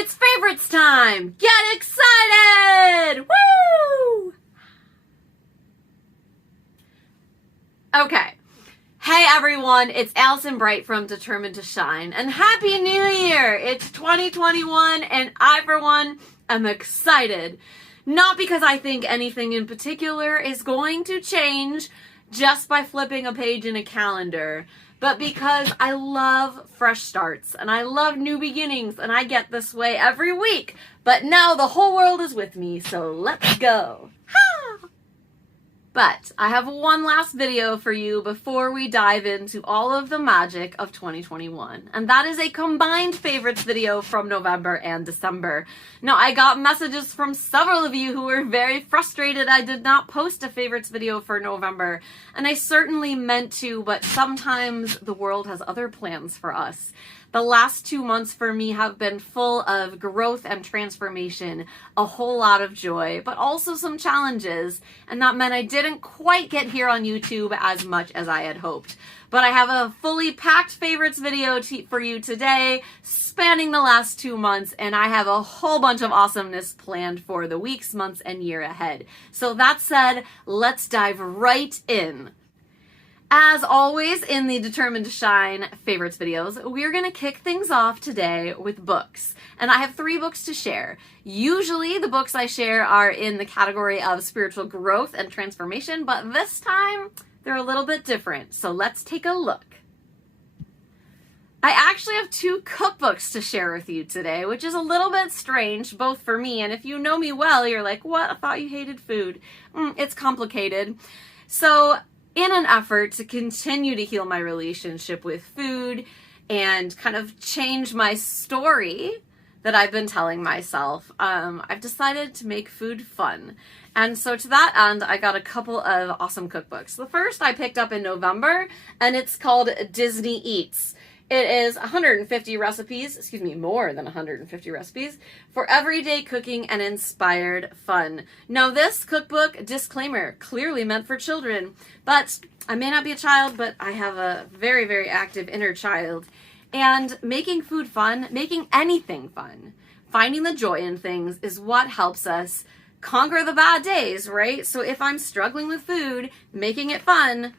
It's favorites time! Get excited! Woo! Okay. Hey everyone, it's Allison Bright from Determined to Shine, and Happy New Year! It's 2021, and I, for one, am excited. Not because I think anything in particular is going to change just by flipping a page in a calendar, but because I love fresh starts, and I love new beginnings, and I get this way every week. But now the whole world is with me, so let's go. Ha! But I have one last video for you before we dive into all of the magic of 2021. And that is a combined favorites video from November and December. Now, I got messages from several of you who were very frustrated I did not post a favorites video for November. And I certainly meant to, but sometimes the world has other plans for us. The last 2 months for me have been full of growth and transformation, a whole lot of joy, but also some challenges, and that meant I didn't quite get here on YouTube as much as I had hoped. But I have a fully packed favorites video for you today, spanning the last 2 months, and I have a whole bunch of awesomeness planned for the weeks, months, and year ahead. So that said, let's dive right in. As always in the Determined to Shine favorites videos, we're going to kick things off today with books. And I have 3 books to share. Usually the books I share are in the category of spiritual growth and transformation, but this time they're a little bit different. So let's take a look. I actually have 2 cookbooks to share with you today, which is a little bit strange, both for me, and if you know me well, you're like, what? I thought you hated food. It's complicated. So in an effort to continue to heal my relationship with food and kind of change my story that I've been telling myself, I've decided to make food fun. And so to that end, I got a couple of awesome cookbooks. The first I picked up in November, and it's called Disney Eats. It is 150 recipes, more than 150 recipes for everyday cooking and inspired fun. Now this cookbook, disclaimer, clearly meant for children, but I may not be a child, but I have a very, very active inner child. And making food fun, making anything fun, finding the joy in things is what helps us conquer the bad days, right? So if I'm struggling with food, making it fun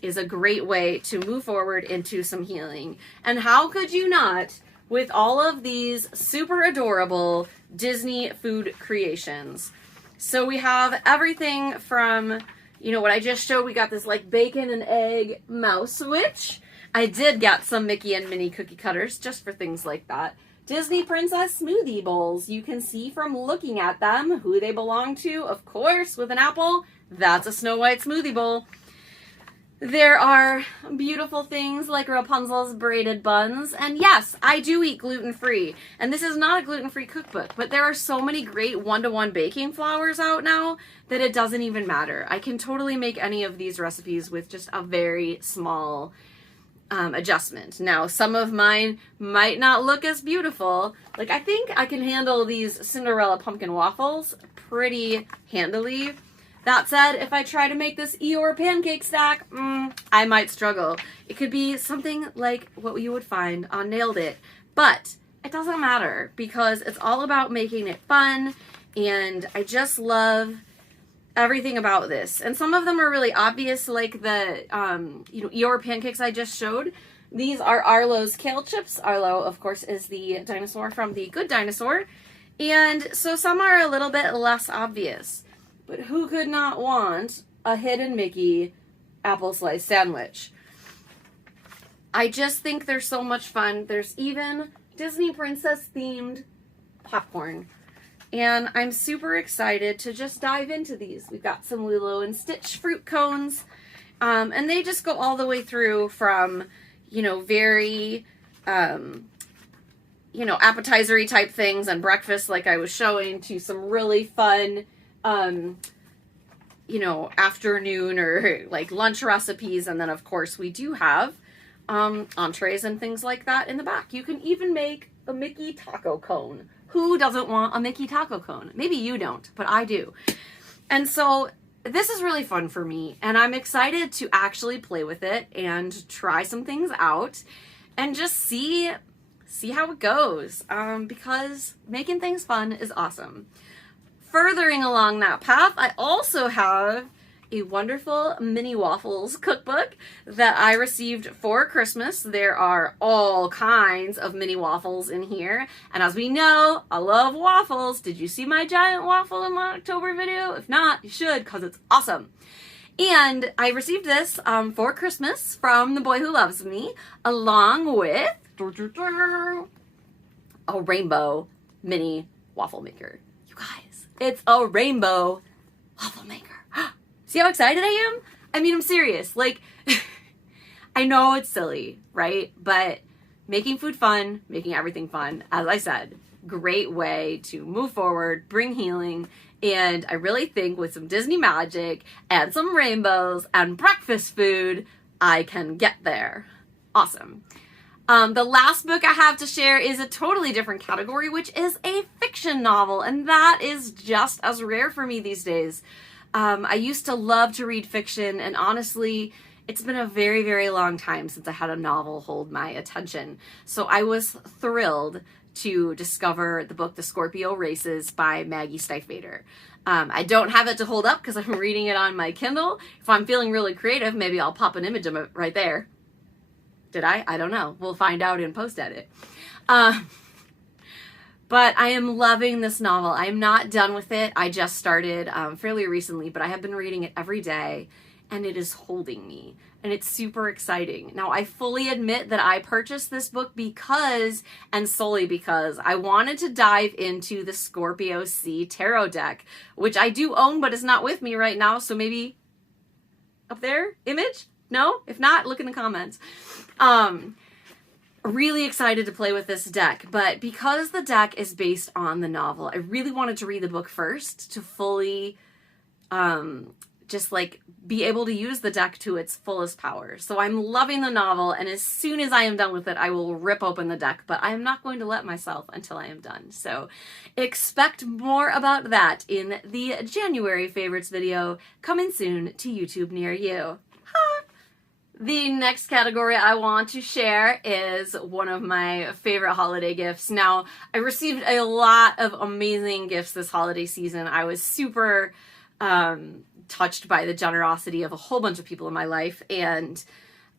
is a great way to move forward into some healing. And how could you not with all of these super adorable Disney food creations? So we have everything from, what I just showed. We got this like bacon and egg mouse witch. I did get some Mickey and Minnie cookie cutters just for things like that. Disney Princess smoothie bowls. You can see from looking at them who they belong to. Of course, with an apple, that's a Snow White smoothie bowl. There are beautiful things like Rapunzel's braided buns. And yes, I do eat gluten-free. And this is not a gluten-free cookbook, but there are so many great one-to-one baking flours out now that it doesn't even matter. I can totally make any of these recipes with just a very small adjustment. Now, some of mine might not look as beautiful. Like, I think I can handle these Cinderella pumpkin waffles pretty handily. That said, if I try to make this Eeyore pancake stack, I might struggle. It could be something like what you would find on Nailed It. But it doesn't matter because it's all about making it fun, and I just love everything about this. And some of them are really obvious, like the Eeyore pancakes I just showed. These are Arlo's kale chips. Arlo, of course, is the dinosaur from The Good Dinosaur. And so some are a little bit less obvious. But who could not want a hidden Mickey apple slice sandwich? I just think they're so much fun. There's even Disney Princess themed popcorn. And I'm super excited to just dive into these. We've got some Lilo and Stitch fruit cones. And they just go all the way through from, very, appetizer-y type things and breakfast like I was showing to some really fun afternoon or like lunch recipes. And then of course we do have entrees and things like that in the back. You can even make a Mickey taco cone. Who doesn't want a Mickey taco cone? Maybe you don't, but I do. And so this is really fun for me, and I'm excited to actually play with it and try some things out and just see see how it goes, because making things fun is awesome. Furthering along that path, I also have a wonderful mini waffles cookbook that I received for Christmas. There are all kinds of mini waffles in here, and as we know, I love waffles. Did you see my giant waffle in my October video? If not, you should, because it's awesome. And I received this for Christmas from the boy who loves me, along with a rainbow mini waffle maker. You guys, it's a rainbow waffle maker. See how excited I am? I mean, I'm serious. Like, I know it's silly, right? But making food fun, making everything fun, as I said, great way to move forward, bring healing. And I really think with some Disney magic and some rainbows and breakfast food, I can get there. Awesome. The last book I have to share is a totally different category, which is a fiction novel. And that is just as rare for me these days. I used to love to read fiction, and honestly, it's been a very, very long time since I had a novel hold my attention. So I was thrilled to discover the book The Scorpio Races by Maggie Stiefvater. I don't have it to hold up because I'm reading it on my Kindle. If I'm feeling really creative, maybe I'll pop an image of it right there. Did I? I don't know. We'll find out in post-edit. But I am loving this novel. I am not done with it. I just started fairly recently, but I have been reading it every day, and it is holding me, and it's super exciting. Now, I fully admit that I purchased this book because, and solely because, I wanted to dive into the Scorpio Sea Tarot deck, which I do own, but it's not with me right now, so maybe up there, image? No? If not, look in the comments. Really excited to play with this deck, but because the deck is based on the novel, I really wanted to read the book first to fully just like be able to use the deck to its fullest power. So I'm loving the novel, and as soon as I am done with it, I will rip open the deck, but I am not going to let myself until I am done. So expect more about that in the January favorites video coming soon to YouTube near you. The next category I want to share is one of my favorite holiday gifts. Now, I received a lot of amazing gifts this holiday season. I was super touched by the generosity of a whole bunch of people in my life, and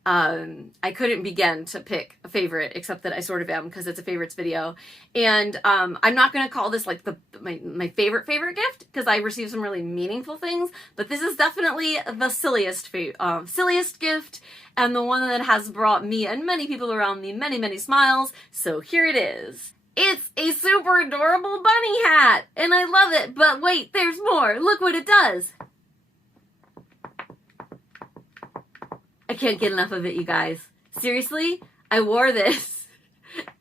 I couldn't begin to pick a favorite, except that I sort of am because it's a favorites video. And I'm not going to call this like my favorite gift because I received some really meaningful things, but this is definitely the silliest gift, and the one that has brought me and many people around me many, many smiles. So here it is. It's a super adorable bunny hat, and I love it, but wait, there's more. Look what it does. I can't get enough of it, you guys. Seriously, I wore this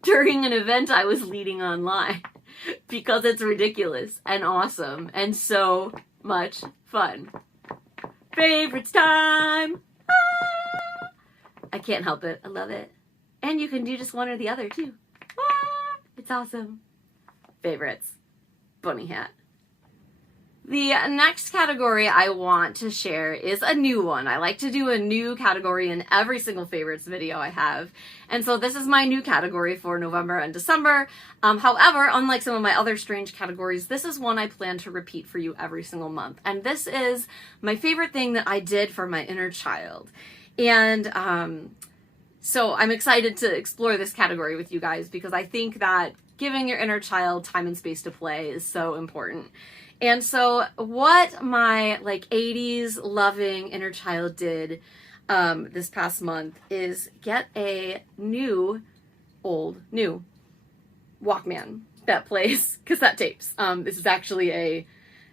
during an event I was leading online because it's ridiculous and awesome and so much fun. Favorites time! Ah! I can't help it. I love it. And you can do just one or the other, too. Ah! It's awesome. Favorites. Bunny hat. The next category I want to share is a new one. I like to do a new category in every single favorites video I have. And so this is my new category for November and December. However, unlike some of my other strange categories, this is one I plan to repeat for you every single month. And this is my favorite thing that I did for my inner child. And so I'm excited to explore this category with you guys because I think that giving your inner child time and space to play is so important. And so what my like 80s loving inner child did this past month is get a new Walkman that plays cassette tapes. This is actually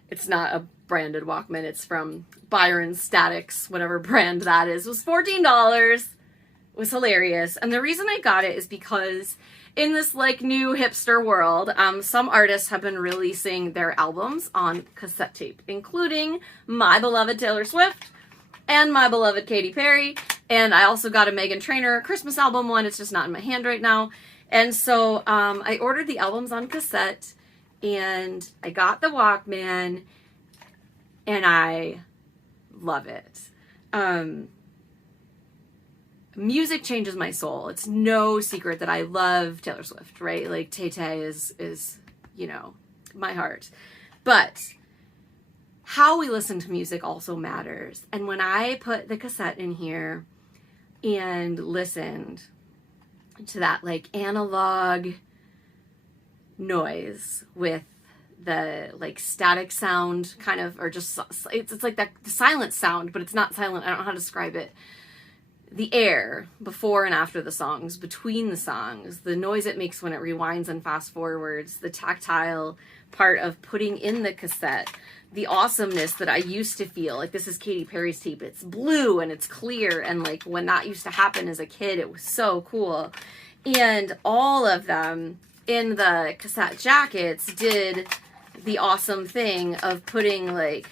it's not a branded Walkman. It's from Byron Statics, whatever brand that is. It was $14. It was hilarious. And the reason I got it is because in this like new hipster world, some artists have been releasing their albums on cassette tape, including my beloved Taylor Swift and my beloved Katy Perry. And I also got a Meghan Trainor Christmas album one. It's just not in my hand right now. And so I ordered the albums on cassette, and I got the Walkman, and I love it. music changes my soul. It's no secret that I love Taylor Swift, right? Like Tay-Tay is, you know, my heart. But how we listen to music also matters. And when I put the cassette in here and listened to that like analog noise with the like static sound kind of, or just, it's like that silent sound, but it's not silent. I don't know how to describe it. The air before and after the songs, between the songs, the noise it makes when it rewinds and fast forwards, the tactile part of putting in the cassette, the awesomeness that I used to feel. Like, this is Katy Perry's tape. It's blue and it's clear. And like when that used to happen as a kid, it was so cool. And all of them in the cassette jackets did the awesome thing of putting like,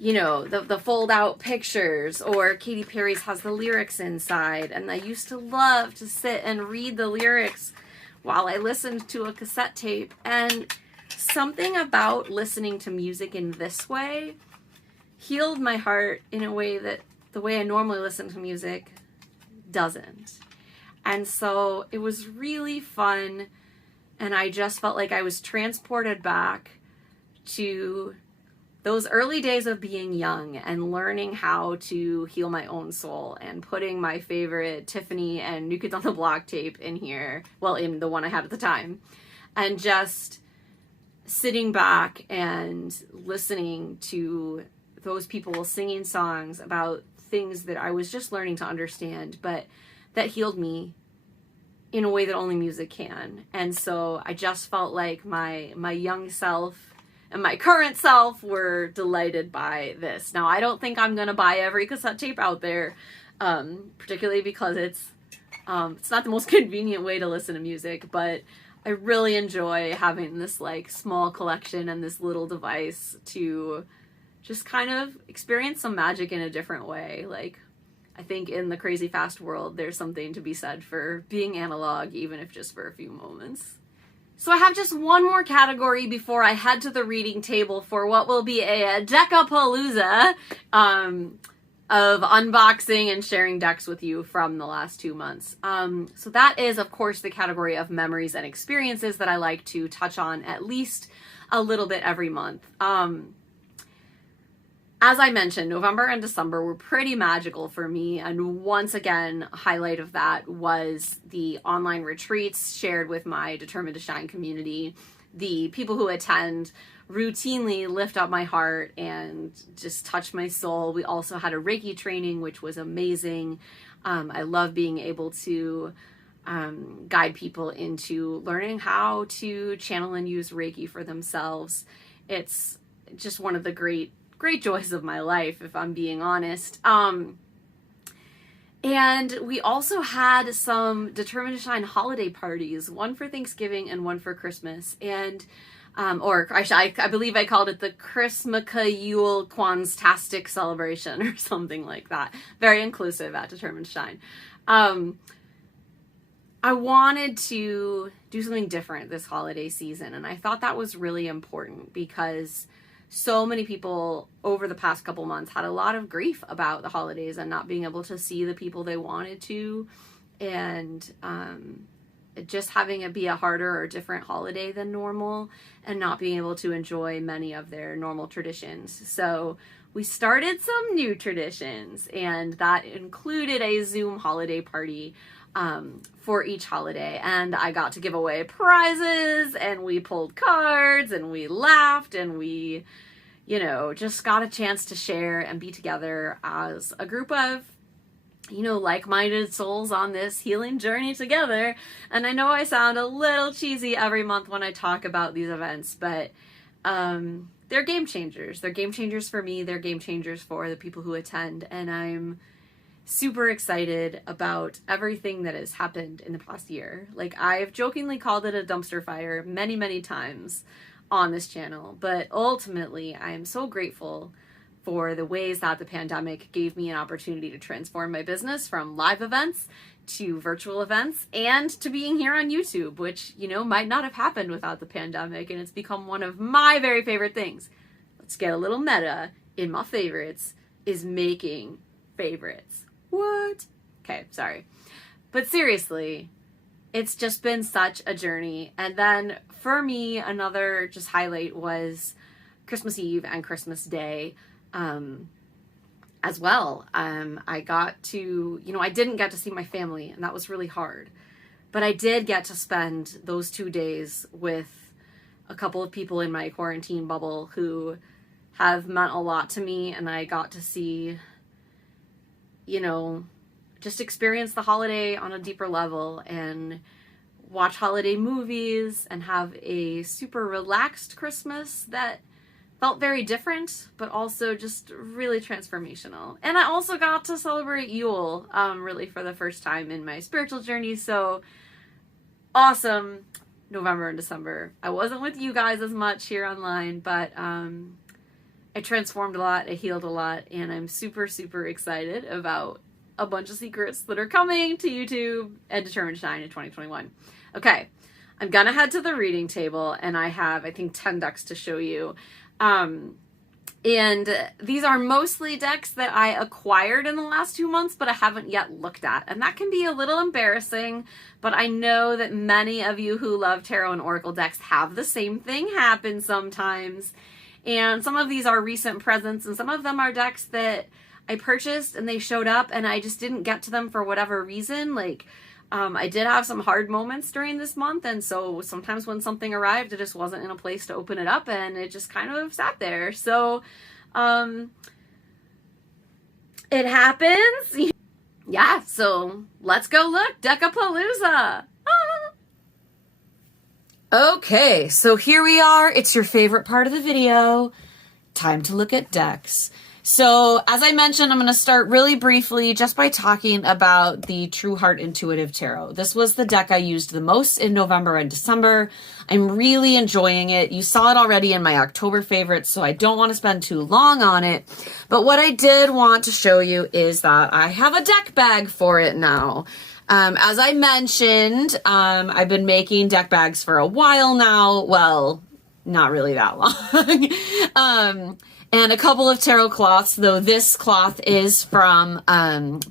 you know, the fold out pictures, or Katy Perry's has the lyrics inside. And I used to love to sit and read the lyrics while I listened to a cassette tape. And something about listening to music in this way healed my heart in a way that the way I normally listen to music doesn't. And so it was really fun. And I just felt like I was transported back to those early days of being young and learning how to heal my own soul, and putting my favorite Tiffany and New Kids on the Block tape in here. Well, in the one I had at the time. And just sitting back and listening to those people singing songs about things that I was just learning to understand, but that healed me in a way that only music can. And so I just felt like my young self and my current self were delighted by this. Now, I don't think I'm going to buy every cassette tape out there, particularly because it's not the most convenient way to listen to music, but I really enjoy having this like small collection and this little device to just kind of experience some magic in a different way. Like, I think in the crazy fast world, there's something to be said for being analog, even if just for a few moments. So I have just one more category before I head to the reading table for what will be a Decapalooza of unboxing and sharing decks with you from the last 2 months. So that is, of course, the category of memories and experiences that I like to touch on at least a little bit every month. As I mentioned, November and December were pretty magical for me, and once again, a highlight of that was the online retreats shared with my Determined to Shine community. The people who attend routinely lift up my heart and just touch my soul. We also had a Reiki training, which was amazing. I love being able to guide people into learning how to channel and use Reiki for themselves. It's just one of the great joys of my life, if I'm being honest. And we also had some Determined to Shine holiday parties, one for Thanksgiving and one for Christmas. And, I believe I called it the Christmaka Yule Kwanztastic celebration or something like that. Very inclusive at Determined to Shine. I wanted to do something different this holiday season, and I thought that was really important because so many people over the past couple months had a lot of grief about the holidays and not being able to see the people they wanted to, and just having it be a harder or different holiday than normal and not being able to enjoy many of their normal traditions. So we started some new traditions, and that included a Zoom holiday party for each holiday, and I got to give away prizes, and we pulled cards, and we laughed, and we, you know, just got a chance to share and be together as a group of, you know, like-minded souls on this healing journey together. And I know I sound a little cheesy every month when I talk about these events, but they're game changers. They're game changers for me. They're game changers for the people who attend, and I'm super excited about everything that has happened in the past year. Like, I've jokingly called it a dumpster fire many, many times on this channel, but ultimately I am so grateful for the ways that the pandemic gave me an opportunity to transform my business from live events to virtual events and to being here on YouTube, which, you know, might not have happened without the pandemic, and it's become one of my very favorite things. Let's get a little meta. In my favorites is making favorites. What? Okay, sorry. But seriously, it's just been such a journey. And then for me, another just highlight was Christmas Eve and Christmas Day as well. I got to, I didn't get to see my family, and that was really hard. But I did get to spend those 2 days with a couple of people in my quarantine bubble who have meant a lot to me, and I got to see, just experience the holiday on a deeper level and watch holiday movies and have a super relaxed Christmas that felt very different, but also just really transformational. And I also got to celebrate Yule, really for the first time in my spiritual journey. So awesome November and December. I wasn't with you guys as much here online, but I transformed a lot, I healed a lot, and I'm super, super excited about a bunch of secrets that are coming to YouTube and Determined to Shine in 2021. Okay, I'm gonna head to the reading table, and I have, I think, 10 decks to show you. And these are mostly decks that I acquired in the last 2 months, but I haven't yet looked at. And that can be a little embarrassing, but I know that many of you who love tarot and oracle decks have the same thing happen sometimes. And some of these are recent presents, and some of them are decks that I purchased and they showed up and I just didn't get to them for whatever reason. Like, I did have some hard moments during this month, and so sometimes when something arrived, it just wasn't in a place to open it up, and it just kind of sat there. So, it happens. Yeah, so let's go look. Deckapalooza. Okay, so here we are. It's your favorite part of the video. Time to look at decks. So, as I mentioned, I'm going to start really briefly just by talking about the True Heart Intuitive Tarot. This was the deck I used the most in November and December. I'm really enjoying it. You saw it already in my October favorites, so I don't want to spend too long on it. But what I did want to show you is that I have a deck bag for it now. As I mentioned, I've been making deck bags for a while now. Well, not really that long. And a couple of tarot cloths, though this cloth is from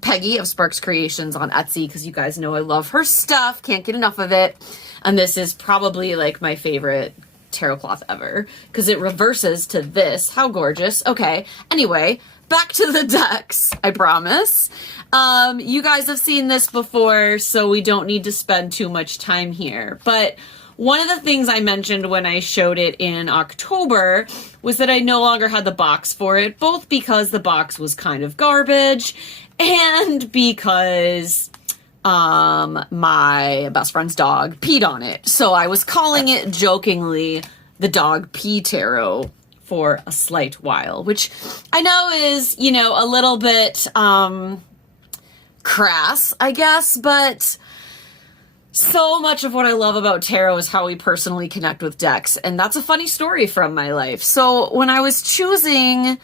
Peggy of Sparks Creations on Etsy, because you guys know I love her stuff, can't get enough of it. And this is probably like my favorite tarot cloth ever, because it reverses to this. How gorgeous. Okay, anyway, back to the decks, I promise. You guys have seen this before, so we don't need to spend too much time here. But one of the things I mentioned when I showed it in October was that I no longer had the box for it, both because the box was kind of garbage and because my best friend's dog peed on it. So I was calling it jokingly the Dog Pee Tarot for a slight while, which I know is, a little bit crass, I guess, but so much of what I love about tarot is how we personally connect with decks, and that's a funny story from my life. So when I was choosing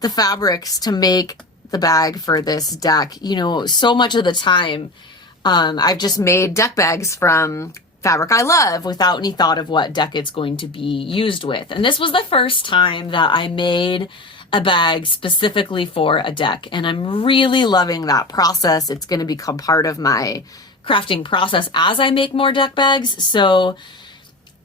the fabrics to make the bag for this deck, so much of the time I've just made deck bags from fabric I love without any thought of what deck it's going to be used with. And this was the first time that I made a bag specifically for a deck, and I'm really loving that process. It's going to become part of my crafting process as I make more deck bags. So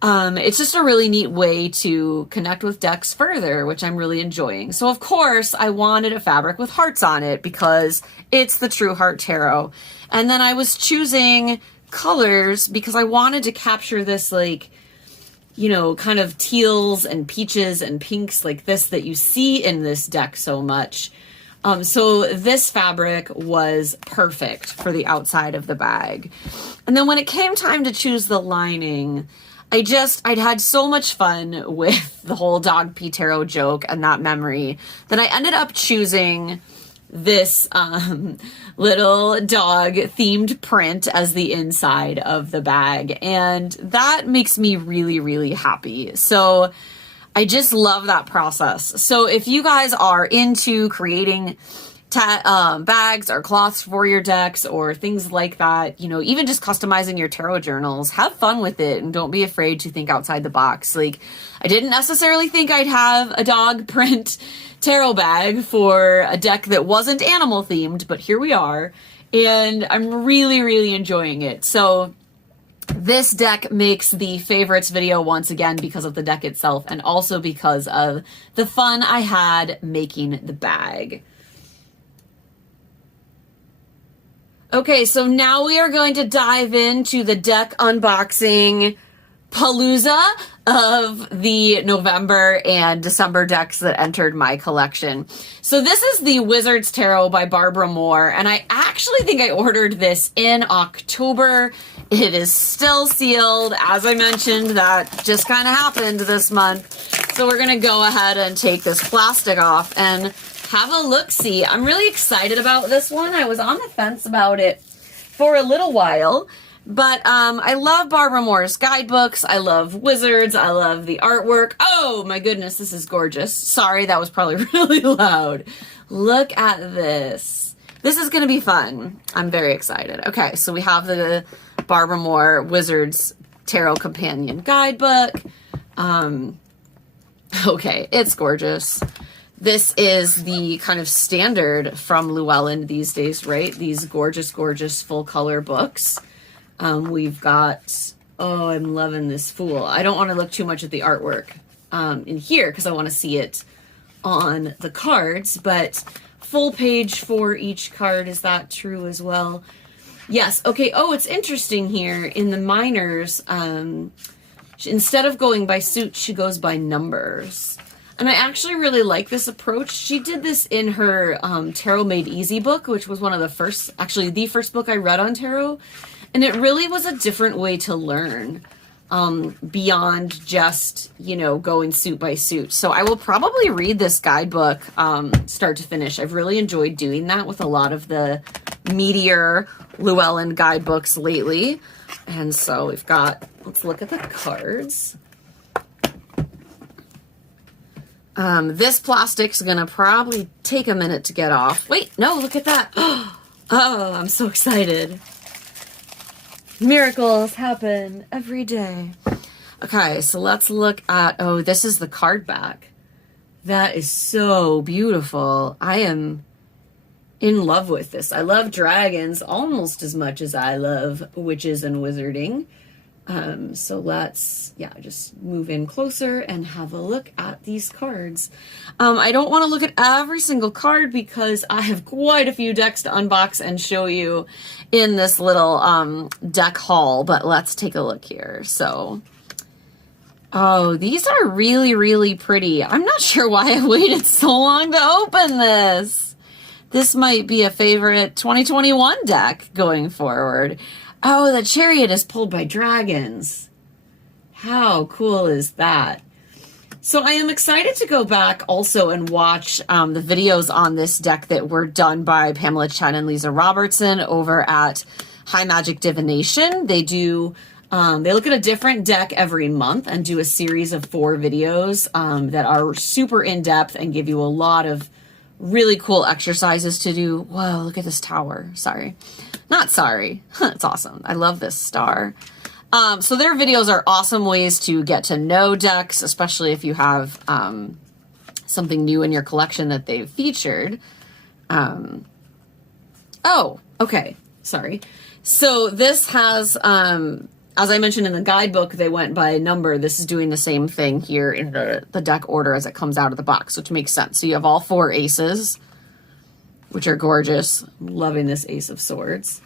it's just a really neat way to connect with decks further, which I'm really enjoying. So of course I wanted a fabric with hearts on it because it's the True Heart Tarot. And then I was choosing colors because I wanted to capture this kind of teals and peaches and pinks like this that you see in this deck so much. So this fabric was perfect for the outside of the bag. And then when it came time to choose the lining, I'd had so much fun with the whole Dog Pee Tarot joke and that memory that I ended up choosing this little dog themed print as the inside of the bag. And that makes me really, really happy. So I just love that process. So if you guys are into creating bags or cloths for your decks or things like that, even just customizing your tarot journals, have fun with it and don't be afraid to think outside the box. Like, I didn't necessarily think I'd have a dog print tarot bag for a deck that wasn't animal themed, but here we are. and I'm really, really enjoying it. So this deck makes the favorites video once again because of the deck itself and also because of the fun I had making the bag. Okay, so now we are going to dive into the deck unboxing palooza of the November and December decks that entered my collection. So this is the Wizards Tarot by Barbara Moore, and I actually think I ordered this in October. It is still sealed. As I mentioned, that just kind of happened this month. So we're gonna go ahead and take this plastic off and have a look-see. I'm really excited about this one. I was on the fence about it for a little while, but I love Barbara Moore's guidebooks. I love Wizards. I love the artwork. Oh my goodness, this is gorgeous. Sorry, that was probably really loud. Look at this. This is gonna be fun. I'm very excited. Okay, so we have the Barbara Moore Wizards Tarot Companion Guidebook. Okay, it's gorgeous. This is the kind of standard from Llewellyn these days, right? These gorgeous, gorgeous full color books. We've got, oh, I'm loving this Fool. I don't want to look too much at the artwork in here because I want to see it on the cards, but full page for each card. Is that true as well? Yes. Okay. Oh, it's interesting here in the minors. Instead of going by suit, she goes by numbers. And I actually really like this approach. She did this in her Tarot Made Easy book, which was one of the first, actually the first book I read on tarot. And it really was a different way to learn beyond just, you know, going suit by suit. So I will probably read this guidebook start to finish. I've really enjoyed doing that with a lot of the meatier Llewellyn guidebooks lately. And so we've got, let's look at the cards. This plastic's gonna probably take a minute to get off. Wait, no, look at that. Oh, I'm so excited. Miracles happen every day. Okay, so let's look at, oh, this is the card back. That is so beautiful. I am in love with this. I love dragons almost as much as I love witches and wizarding. So let's, just move in closer and have a look at these cards. I don't want to look at every single card because I have quite a few decks to unbox and show you in this little deck haul, but let's take a look here. So, oh, these are really, really pretty. I'm not sure why I waited so long to open this. This might be a favorite 2021 deck going forward. Oh, the chariot is pulled by dragons. How cool is that? So I am excited to go back also and watch the videos on this deck that were done by Pamela Chen and Lisa Robertson over at High Magic Divination. They do, they look at a different deck every month and do a series of 4 videos that are super in-depth and give you a lot of really cool exercises to do. Whoa, look at this tower. Sorry. Not sorry. It's awesome. I love this star. So their videos are awesome ways to get to know decks, especially if you have something new in your collection that they've featured. Oh, okay. Sorry. So this has, as I mentioned in the guidebook, they went by number. This is doing the same thing here in the deck order as it comes out of the box, which makes sense. So you have all 4 aces, which are gorgeous. I'm loving this Ace of Swords.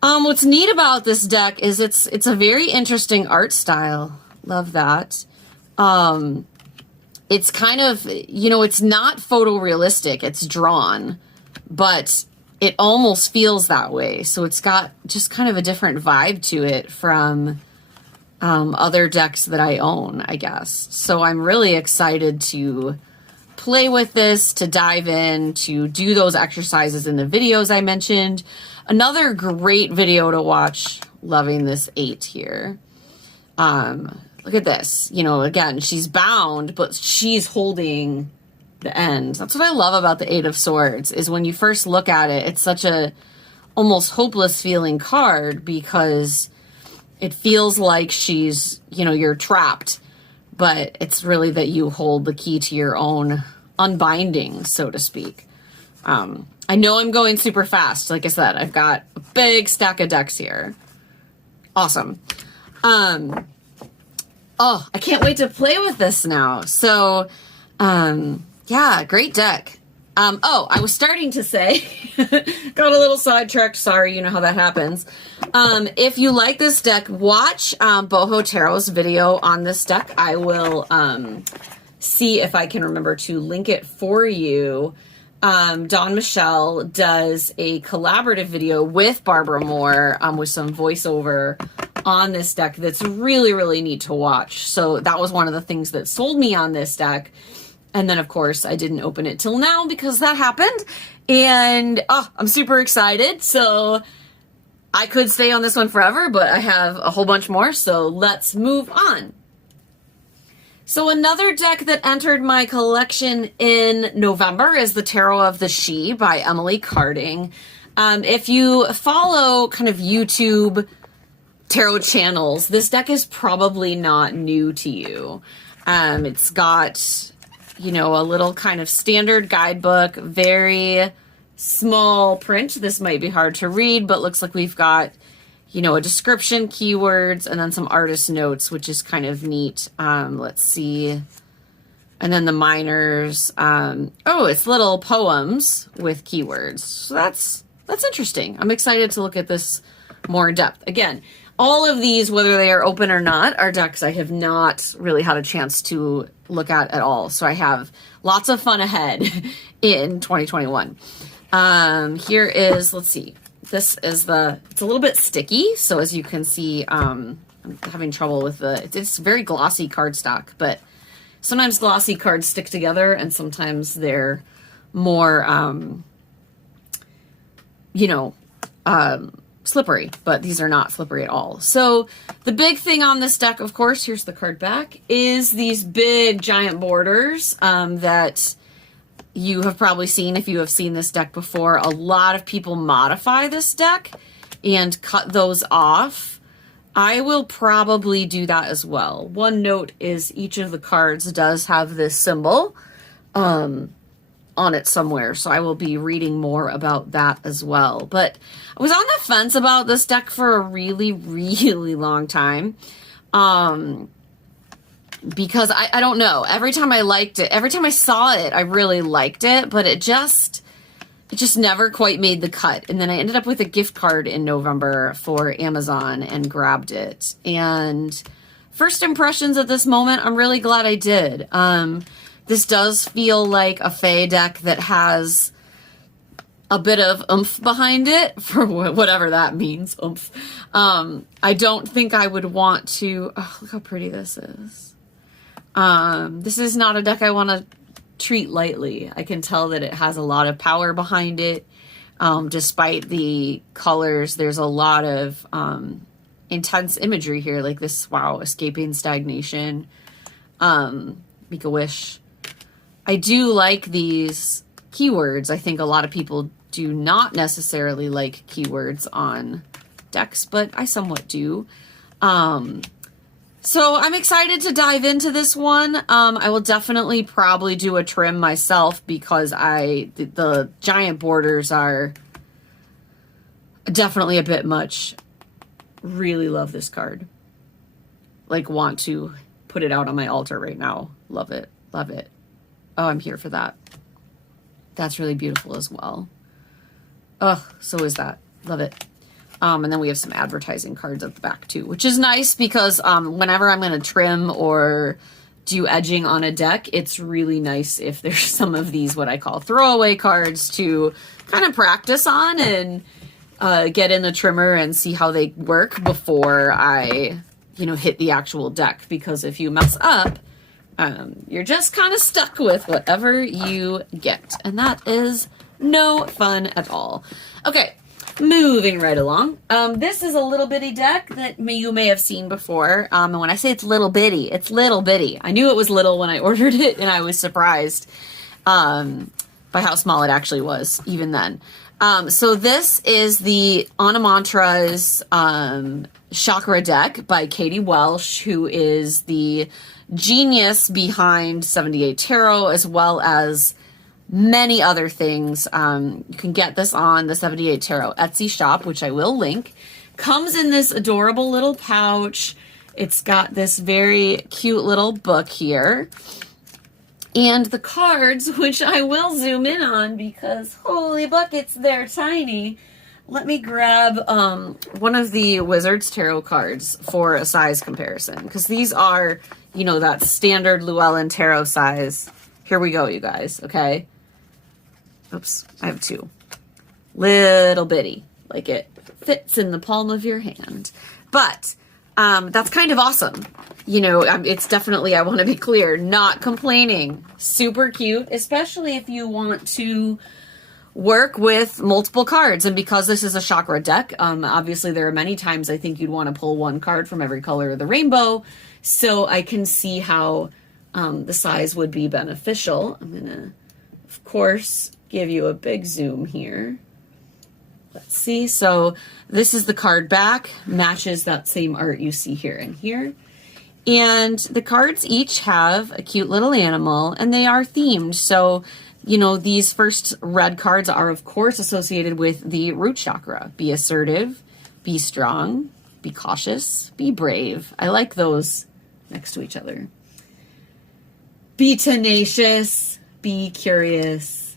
What's neat about this deck is it's a very interesting art style. Love that. It's kind of, you know, it's not photorealistic. It's drawn, but it almost feels that way. So it's got just kind of a different vibe to it from other decks that I own, I guess. So I'm really excited to play with this, to dive in, to do those exercises in the videos I mentioned. Another great video to watch, loving this 8 here. Look at this. You know, again, she's bound, but she's holding the end. That's what I love about the 8 of Swords, is when you first look at it, it's such a almost hopeless feeling card because it feels like she's, you know, you're trapped, but it's really that you hold the key to your own unbinding, so to speak. I know I'm going super fast. Like I said, I've got a big stack of decks here. Awesome. Oh, I can't wait to play with this now. So, yeah, great deck. Oh, I was starting to say, got a little sidetracked. Sorry, you know how that happens. If you like this deck, watch Boho Tarot's video on this deck. I will see if I can remember to link it for you. Dawn Michelle does a collaborative video with Barbara Moore with some voiceover on this deck that's really, really neat to watch. So that was one of the things that sold me on this deck. And then, of course, I didn't open it till now because that happened. And I'm super excited. So I could stay on this one forever, but I have a whole bunch more. So let's move on. So another deck that entered my collection in November is the Tarot of the She by Emily Carding. If you follow kind of YouTube tarot channels, this deck is probably not new to you. It's got, you know, a little kind of standard guidebook, very small print. This might be hard to read, but looks like we've got, you know, a description, keywords, and then some artist notes, which is kind of neat. Let's see. And then the minors. Oh, it's little poems with keywords. So that's interesting. I'm excited to look at this more in depth. Again, all of these, whether they are open or not, are decks I have not really had a chance to look at all. So I have lots of fun ahead in 2021. Here is, let's see. This is it's a little bit sticky. So as you can see, I'm having trouble with it's very glossy cardstock, but sometimes glossy cards stick together and sometimes they're more, slippery, but these are not slippery at all. So the big thing on this deck, of course, here's the card back, is these big giant borders that you have probably seen if you have seen this deck before. A lot of people modify this deck and cut those off. I will probably do that as well. One note is each of the cards does have this symbol on it somewhere, so I will be reading more about that as well. But I was on the fence about this deck for a really, really long time. Because I don't know, every time I liked it, every time I saw it, I really liked it, but it just never quite made the cut. And then I ended up with a gift card in November for Amazon and grabbed it. And first impressions at this moment, I'm really glad I did. This does feel like a Fae deck that has a bit of oomph behind it, for whatever that means, oomph. I don't think I would want to, oh, look how pretty this is. This is not a deck I want to treat lightly. I can tell that it has a lot of power behind it. Despite the colors, there's a lot of intense imagery here, like this, wow, escaping stagnation, make a wish. I do like these keywords. I think a lot of people do not necessarily like keywords on decks, but I somewhat do. So I'm excited to dive into this one. I will definitely probably do a trim myself because the giant borders are definitely a bit much. Really love this card. Like, want to put it out on my altar right now. Love it. Love it. Oh, I'm here for that. That's really beautiful as well. Oh, so is that. Love it. And then we have some advertising cards at the back too, which is nice because whenever I'm going to trim or do edging on a deck, it's really nice if there's some of these, what I call throwaway cards, to kind of practice on and get in the trimmer and see how they work before I, hit the actual deck. Because if you mess up, you're just kind of stuck with whatever you get. And that is no fun at all. Okay, moving right along. This is a little bitty deck that you may have seen before. And when I say it's little bitty, it's little bitty. I knew it was little when I ordered it, and I was surprised by how small it actually was, even then. So this is the Anamantras Chakra deck by Katie Welsh, who is the genius behind 78 Tarot, as well as many other things. You can get this on the 78 Tarot Etsy shop, which I will link. Comes in this adorable little pouch. It's got this very cute little book here. And the cards, which I will zoom in on because holy buckets, they're tiny. Let me grab one of the Wizard's Tarot cards for a size comparison, because these are, you know, that standard Llewellyn Tarot size. Here we go, you guys, okay? Oops, I have two. Little bitty, like it fits in the palm of your hand. But that's kind of awesome. You know, it's definitely, I want to be clear, not complaining. Super cute, especially if you want to work with multiple cards. And because this is a chakra deck, obviously there are many times I think you'd want to pull one card from every color of the rainbow. So I can see how the size would be beneficial. I'm going to, of course, give you a big zoom here. Let's see. So this is the card back, matches that same art you see here and here. And the cards each have a cute little animal, and they are themed. So, you know, these first red cards are, of course, associated with the root chakra. Be assertive, be strong, be cautious, be brave. I like those next to each other. Be tenacious, be curious,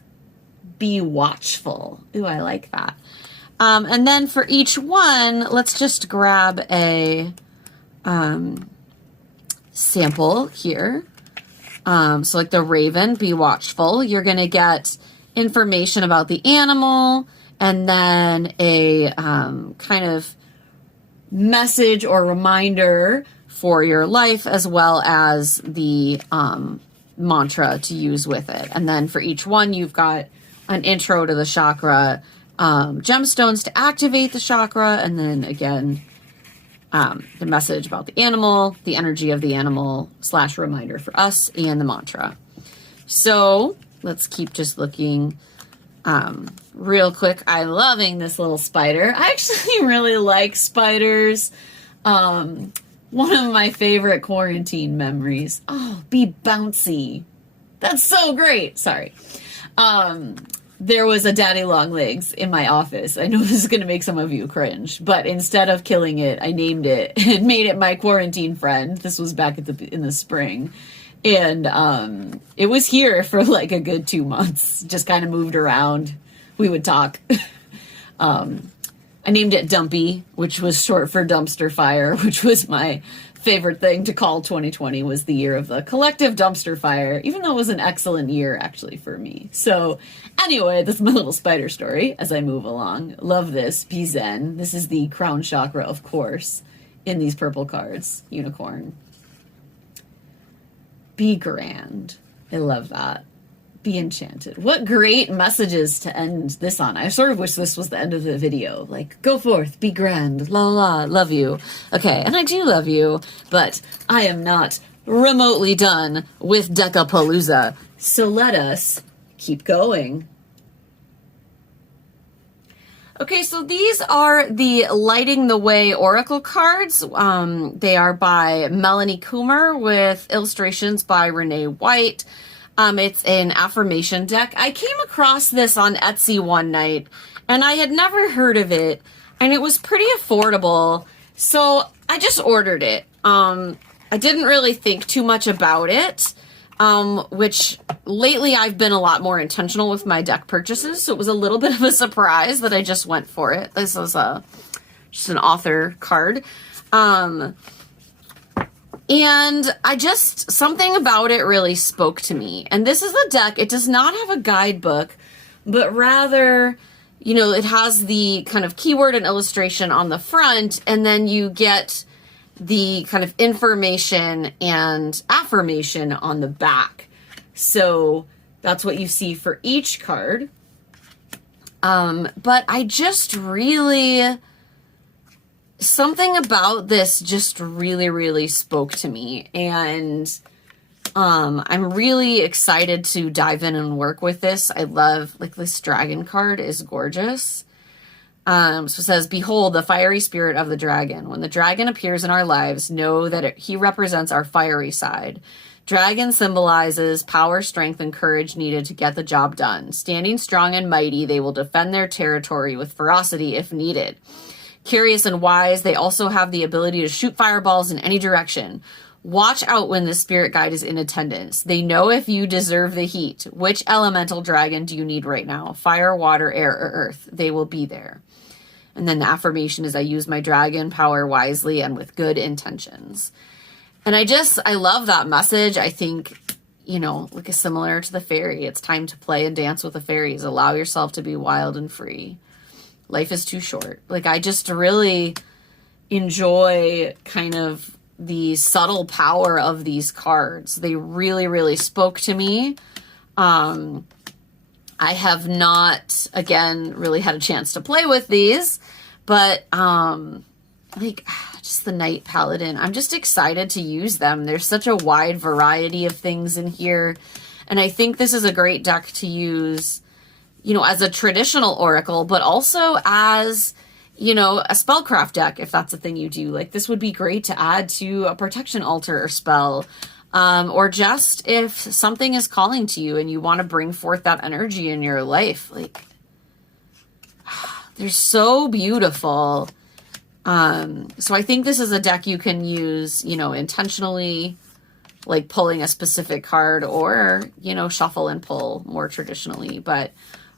be watchful. Ooh, I like that. And then for each one, let's just grab a sample here. So like the raven, be watchful. You're going to get information about the animal and then a kind of message or reminder for your life, as well as the mantra to use with it. And then for each one, you've got an intro to the chakra, gemstones to activate the chakra, and then again, the message about the animal, the energy of the animal / reminder for us, and the mantra. So let's keep just looking real quick. I'm loving this little spider. I actually really like spiders. One of my favorite quarantine memories. Oh, be bouncy. That's so great. Sorry. There was a daddy long legs in my office. I know this is going to make some of you cringe, but instead of killing it, I named it and made it my quarantine friend. This was back in the spring. And it was here for like a good 2 months. Just kind of moved around. We would talk. I named it Dumpy, which was short for dumpster fire, which was my favorite thing to call 2020, was the year of the collective dumpster fire, even though it was an excellent year actually for me. So anyway, this is my little spider story as I move along. Love this. Be zen. This is the crown chakra, of course, in these purple cards. Unicorn. Be grand. I love that. Be enchanted. What great messages to end this on. I sort of wish this was the end of the video. Like, go forth, be grand, la la, love you. Okay, and I do love you, but I am not remotely done with Decapalooza. So let us keep going. Okay, so these are the Lighting the Way Oracle cards. They are by Melanie Coomer with illustrations by Renee White. It's an affirmation deck. I came across this on Etsy one night, and I had never heard of it, and it was pretty affordable, so I just ordered it. I didn't really think too much about it, which lately I've been a lot more intentional with my deck purchases, so it was a little bit of a surprise that I just went for it. This is just an author card. And something about it really spoke to me. And this is a deck, it does not have a guidebook, but rather, you know, it has the kind of keyword and illustration on the front, and then you get the kind of information and affirmation on the back. So that's what you see for each card. But I just really... something about this just really, really spoke to me, and I'm really excited to dive in and work with this. I love, like, this dragon card is gorgeous. So it says, behold, the fiery spirit of the dragon. When the dragon appears in our lives, know that he represents our fiery side. Dragon symbolizes power, strength, and courage needed to get the job done. Standing strong and mighty, they will defend their territory with ferocity if needed. Curious and wise, they also have the ability to shoot fireballs in any direction. Watch out when the spirit guide is in attendance. They know if you deserve the heat. Which elemental dragon do you need right now? Fire, water, air, or earth? They will be there. And then the affirmation is, I use my dragon power wisely and with good intentions. And I love that message. I think, like similar to the fairy. It's time to play and dance with the fairies. Allow yourself to be wild and free. Life is too short. Like, I just really enjoy kind of the subtle power of these cards. They really, really spoke to me. I have not, again, really had a chance to play with these, but just the Night Paladin, I'm just excited to use them. There's such a wide variety of things in here, and I think this is a great deck to use, as a traditional oracle, but also as a spellcraft deck, if that's a thing you do. Like, this would be great to add to a protection altar or spell, or just if something is calling to you and you want to bring forth that energy in your life. Like, they're so beautiful. So I think this is a deck you can use, intentionally, like pulling a specific card, or, shuffle and pull more traditionally. But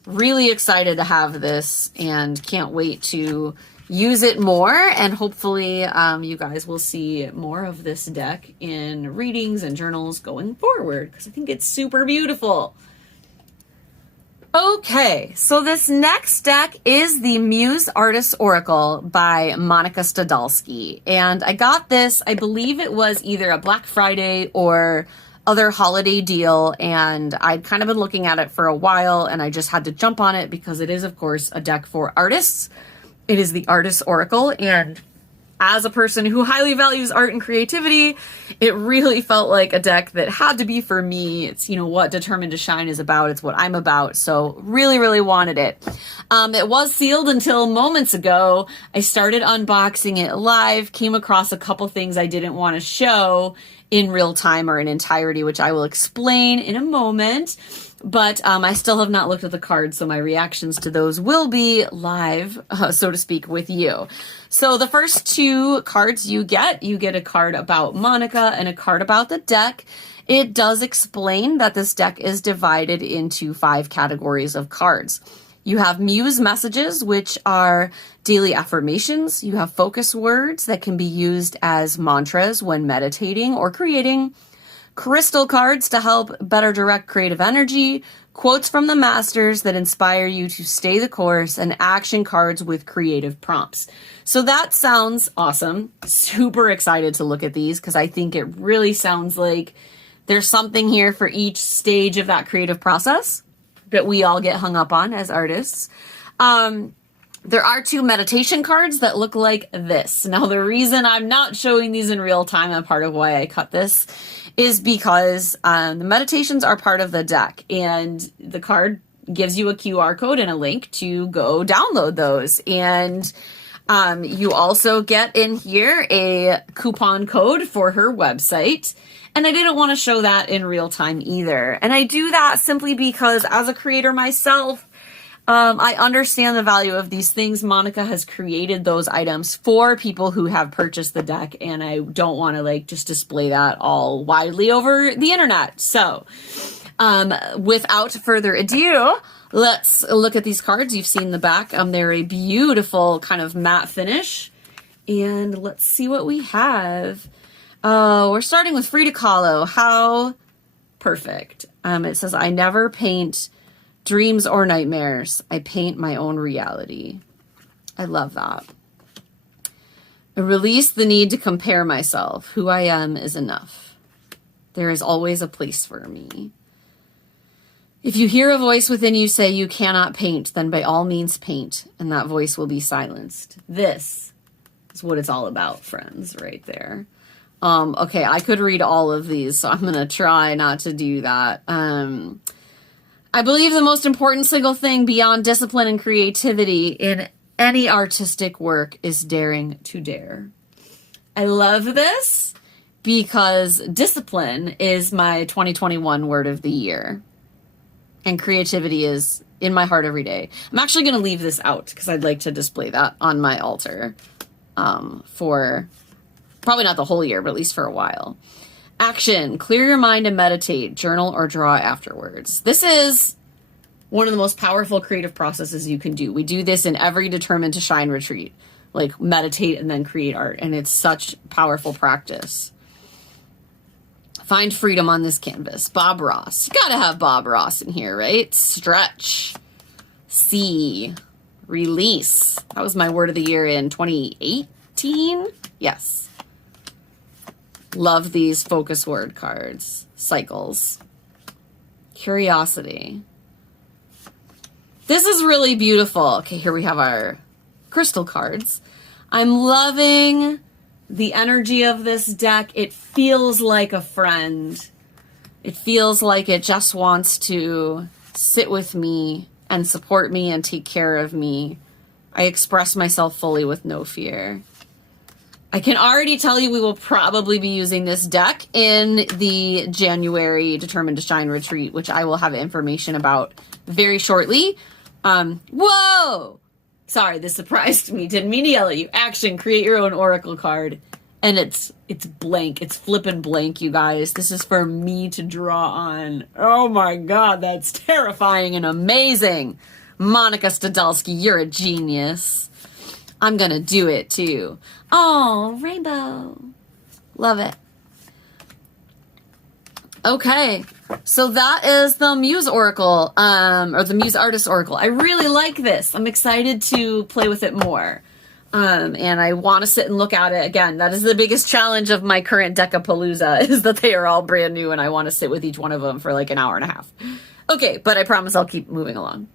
really excited to have this and can't wait to use it more. And hopefully you guys will see more of this deck in readings and journals going forward, because I think it's super beautiful. Okay, so this next deck is the Muse Artist Oracle by Monica Stadalski. And I got this, I believe it was either a Black Friday or other holiday deal, and I'd kind of been looking at it for a while, and I just had to jump on it because it is, of course, a deck for artists. It is the Artist Oracle, and as a person who highly values art and creativity, it really felt like a deck that had to be for me. It's, what Determined to Shine is about. It's what I'm about. So really, really wanted it. It was sealed until moments ago. I started unboxing it live, came across a couple things I didn't want to show in real time or in entirety, which I will explain in a moment. But I still have not looked at the cards, so my reactions to those will be live, so to speak, with you. So the first two cards you get a card about Monica and a card about the deck. It does explain that this deck is divided into 5 categories of cards. You have Muse messages, which are daily affirmations. You have focus words that can be used as mantras when meditating or creating. Crystal cards to help better direct creative energy. Quotes from the masters that inspire you to stay the course, and action cards with creative prompts. So that sounds awesome. Super excited to look at these because I think it really sounds like there's something here for each stage of that creative process that we all get hung up on as artists. There are 2 meditation cards that look like this. Now, the reason I'm not showing these in real time, and part of why I cut this, is because the meditations are part of the deck, and the card gives you a QR code and a link to go download those. And you also get in here a coupon code for her website. And I didn't want to show that in real time either. And I do that simply because as a creator myself, I understand the value of these things. Monica has created those items for people who have purchased the deck, and I don't want to just display that all widely over the internet. So without further ado, let's look at these cards. You've seen the back. They're a beautiful kind of matte finish. And let's see what we have. We're starting with Frida Kahlo. How perfect. It says, I never paint dreams or nightmares. I paint my own reality. I love that. I release the need to compare myself. Who I am is enough. There is always a place for me. If you hear a voice within you say you cannot paint, then by all means paint, and that voice will be silenced. This is what it's all about, friends, right there. Okay, I could read all of these, so I'm going to try not to do that. I believe the most important single thing beyond discipline and creativity in any artistic work is daring to dare. I love this. because discipline is my 2021 word of the year. And creativity is in my heart every day. I'm actually going to leave this out because I'd like to display that on my altar for probably not the whole year, but at least for a while. Action, clear your mind and meditate, journal or draw afterwards. This is one of the most powerful creative processes you can do. We do this in every Determined to Shine retreat, like meditate and then create art. And it's such powerful practice. Find freedom on this canvas. Bob Ross. You gotta have Bob Ross in here, right? Stretch. See. Release. That was my word of the year in 2018. Yes. Love these focus word cards. Cycles. Curiosity. This is really beautiful. Okay, here we have our crystal cards. I'm loving the energy of this deck. It feels like a friend. It feels like it just wants to sit with me and support me and take care of me. I express myself fully with no fear. I can already tell you we will probably be using this deck in the January Determined to Shine retreat, which I will have information about very shortly. Whoa! Sorry, this surprised me. Didn't mean to yell at you. Action, create your own oracle card. And it's blank. It's flippin' blank, you guys. This is for me to draw on. Oh my God, that's terrifying and amazing. Monica Stadelsky, you're a genius. I'm gonna do it too. Oh, rainbow. Love it. Okay, so that is the Muse Oracle, or the Muse Artist Oracle. I really like this. I'm excited to play with it more. And I want to sit and look at it again. That is the biggest challenge of my current Decapalooza, is that they are all brand new and I want to sit with each one of them for like an hour and a half. Okay, but I promise I'll keep moving along.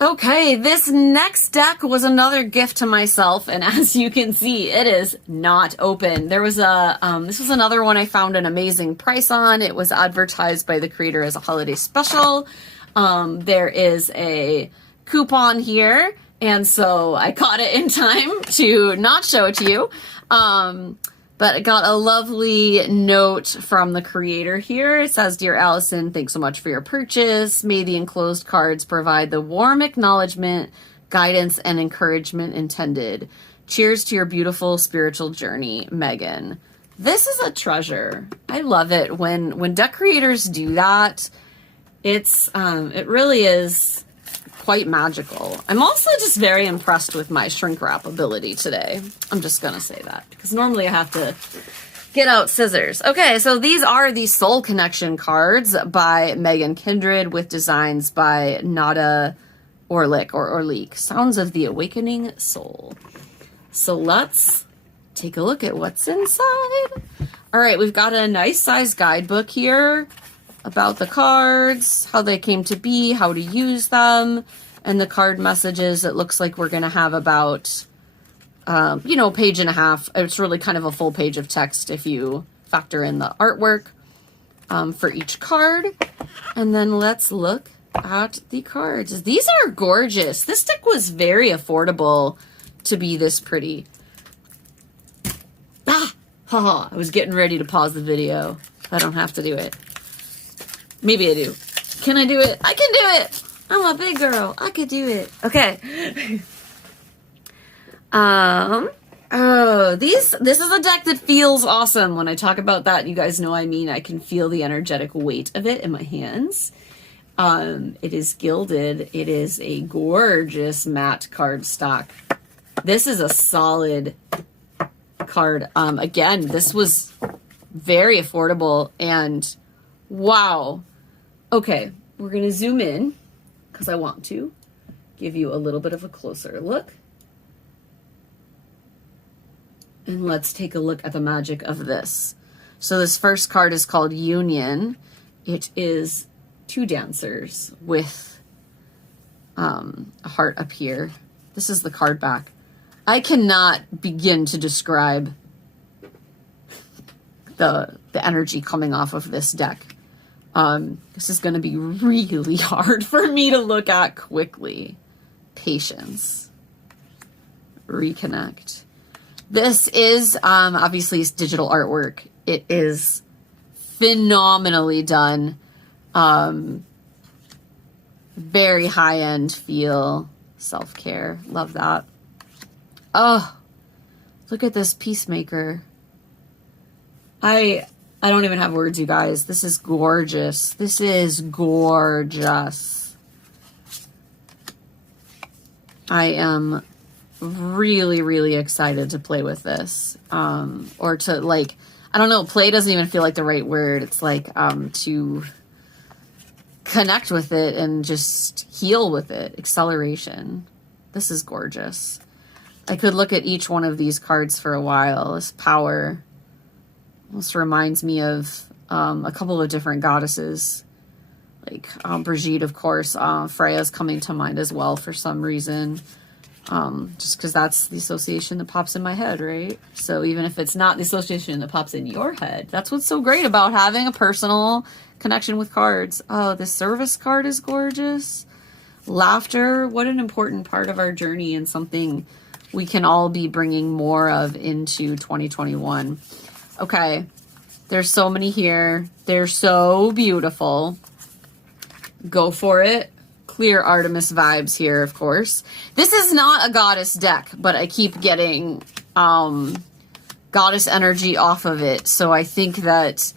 Okay, this next deck was another gift to myself, and as you can see, it is not open. There was this was another one I found an amazing price on. It was advertised by the creator as a holiday special. There is a coupon here, and so I caught it in time to not show it to you. But I got a lovely note from the creator here. It says, "Dear Allison, thanks so much for your purchase. May the enclosed cards provide the warm acknowledgement, guidance, and encouragement intended. Cheers to your beautiful spiritual journey, Megan." This is a treasure. I love it when deck creators do that. It really is quite magical. I'm also just very impressed with my shrink wrap ability today. I'm just gonna say that because normally I have to get out scissors. Okay, so these are the Soul Connection cards by Megan Kindred with designs by Nada Orlik or Orlik. Sounds of the Awakening Soul. So let's take a look at what's inside. All right, we've got a nice size guidebook here about the cards, how they came to be, how to use them, and the card messages. It looks like we're going to have about, page and a half. It's really kind of a full page of text if you factor in the artwork for each card. And then let's look at the cards. These are gorgeous. This deck was very affordable to be this pretty. I was getting ready to pause the video. I don't have to do it. Maybe I do. Can I do it? I can do it. I'm a big girl. I could do it. Okay. This is a deck that feels awesome. When I talk about that, you guys know I mean I can feel the energetic weight of it in my hands. It is gilded. It is a gorgeous matte cardstock. This is a solid card. Again, this was very affordable and wow. Okay, we're going to zoom in because I want to give you a little bit of a closer look. And let's take a look at the magic of this. So this first card is called Union. It is two dancers with a heart up here. This is the card back. I cannot begin to describe the energy coming off of this deck. This is going to be really hard for me to look at quickly. Patience. Reconnect. This is obviously it's digital artwork. It is phenomenally done. Very high-end feel. Self-care. Love that. Oh, look at this Peacemaker. I don't even have words, you guys. This is gorgeous. This is gorgeous. I am really, really excited to play with this. Or to, like, I don't know, play doesn't even feel like the right word. It's like to connect with it and just heal with it. Acceleration. This is gorgeous. I could look at each one of these cards for a while. This power almost reminds me of a couple of different goddesses. Like Brigitte, of course. Freya's coming to mind as well for some reason. Just because that's the association that pops in my head, right? So even if it's not the association that pops in your head, that's what's so great about having a personal connection with cards. Oh, the service card is gorgeous. Laughter, what an important part of our journey and something we can all be bringing more of into 2021. Okay, there's so many here. They're so beautiful. Go for it. Clear Artemis vibes here, of course. This is not a goddess deck, but I keep getting goddess energy off of it. So I think that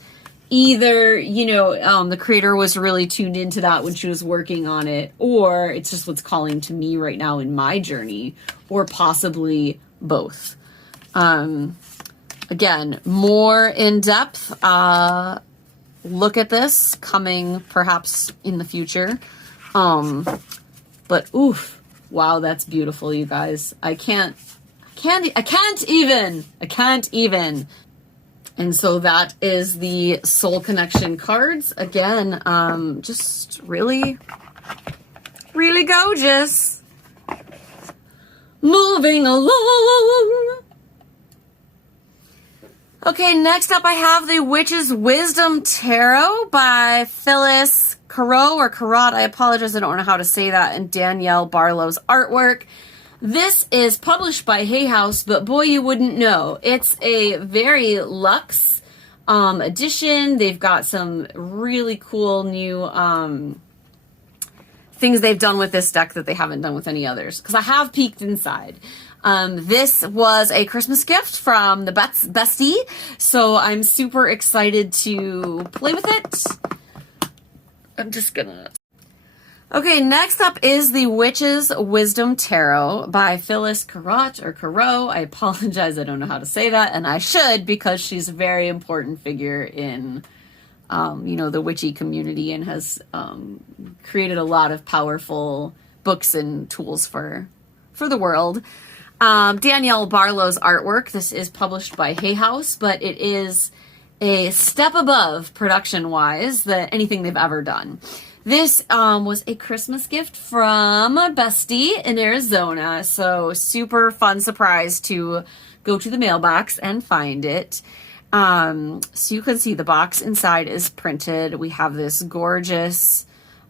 either, you know, the creator was really tuned into that when she was working on it, or it's just what's calling to me right now in my journey, or possibly both. Again, more in depth look at this coming perhaps in the future. But oof, wow, that's beautiful, you guys. I can't even. And so that is the Soul Connection cards. Again, just really, really gorgeous. Moving along. Okay, next up I have the Witch's Wisdom Tarot by Phyllis Carot or Carot. I apologize, I don't know how to say that. And Danielle Barlow's artwork. This is published by Hay House, but boy, you wouldn't know. It's a very luxe edition. They've got some really cool new things they've done with this deck that they haven't done with any others, because I have peeked inside. This was a Christmas gift from the bestie, so I'm super excited to play with it. I'm just gonna... Okay, next up is the Witch's Wisdom Tarot by Phyllis Carot or Carot. I apologize, I don't know how to say that, and I should, because she's a very important figure in, you know, the witchy community, and has created a lot of powerful books and tools for the world. Danielle Barlow's artwork. This is published by Hay House, but it is a step above production-wise than anything they've ever done. This was a Christmas gift from a bestie in Arizona, so super fun surprise to go to the mailbox and find it. So you can see the box inside is printed. We have this gorgeous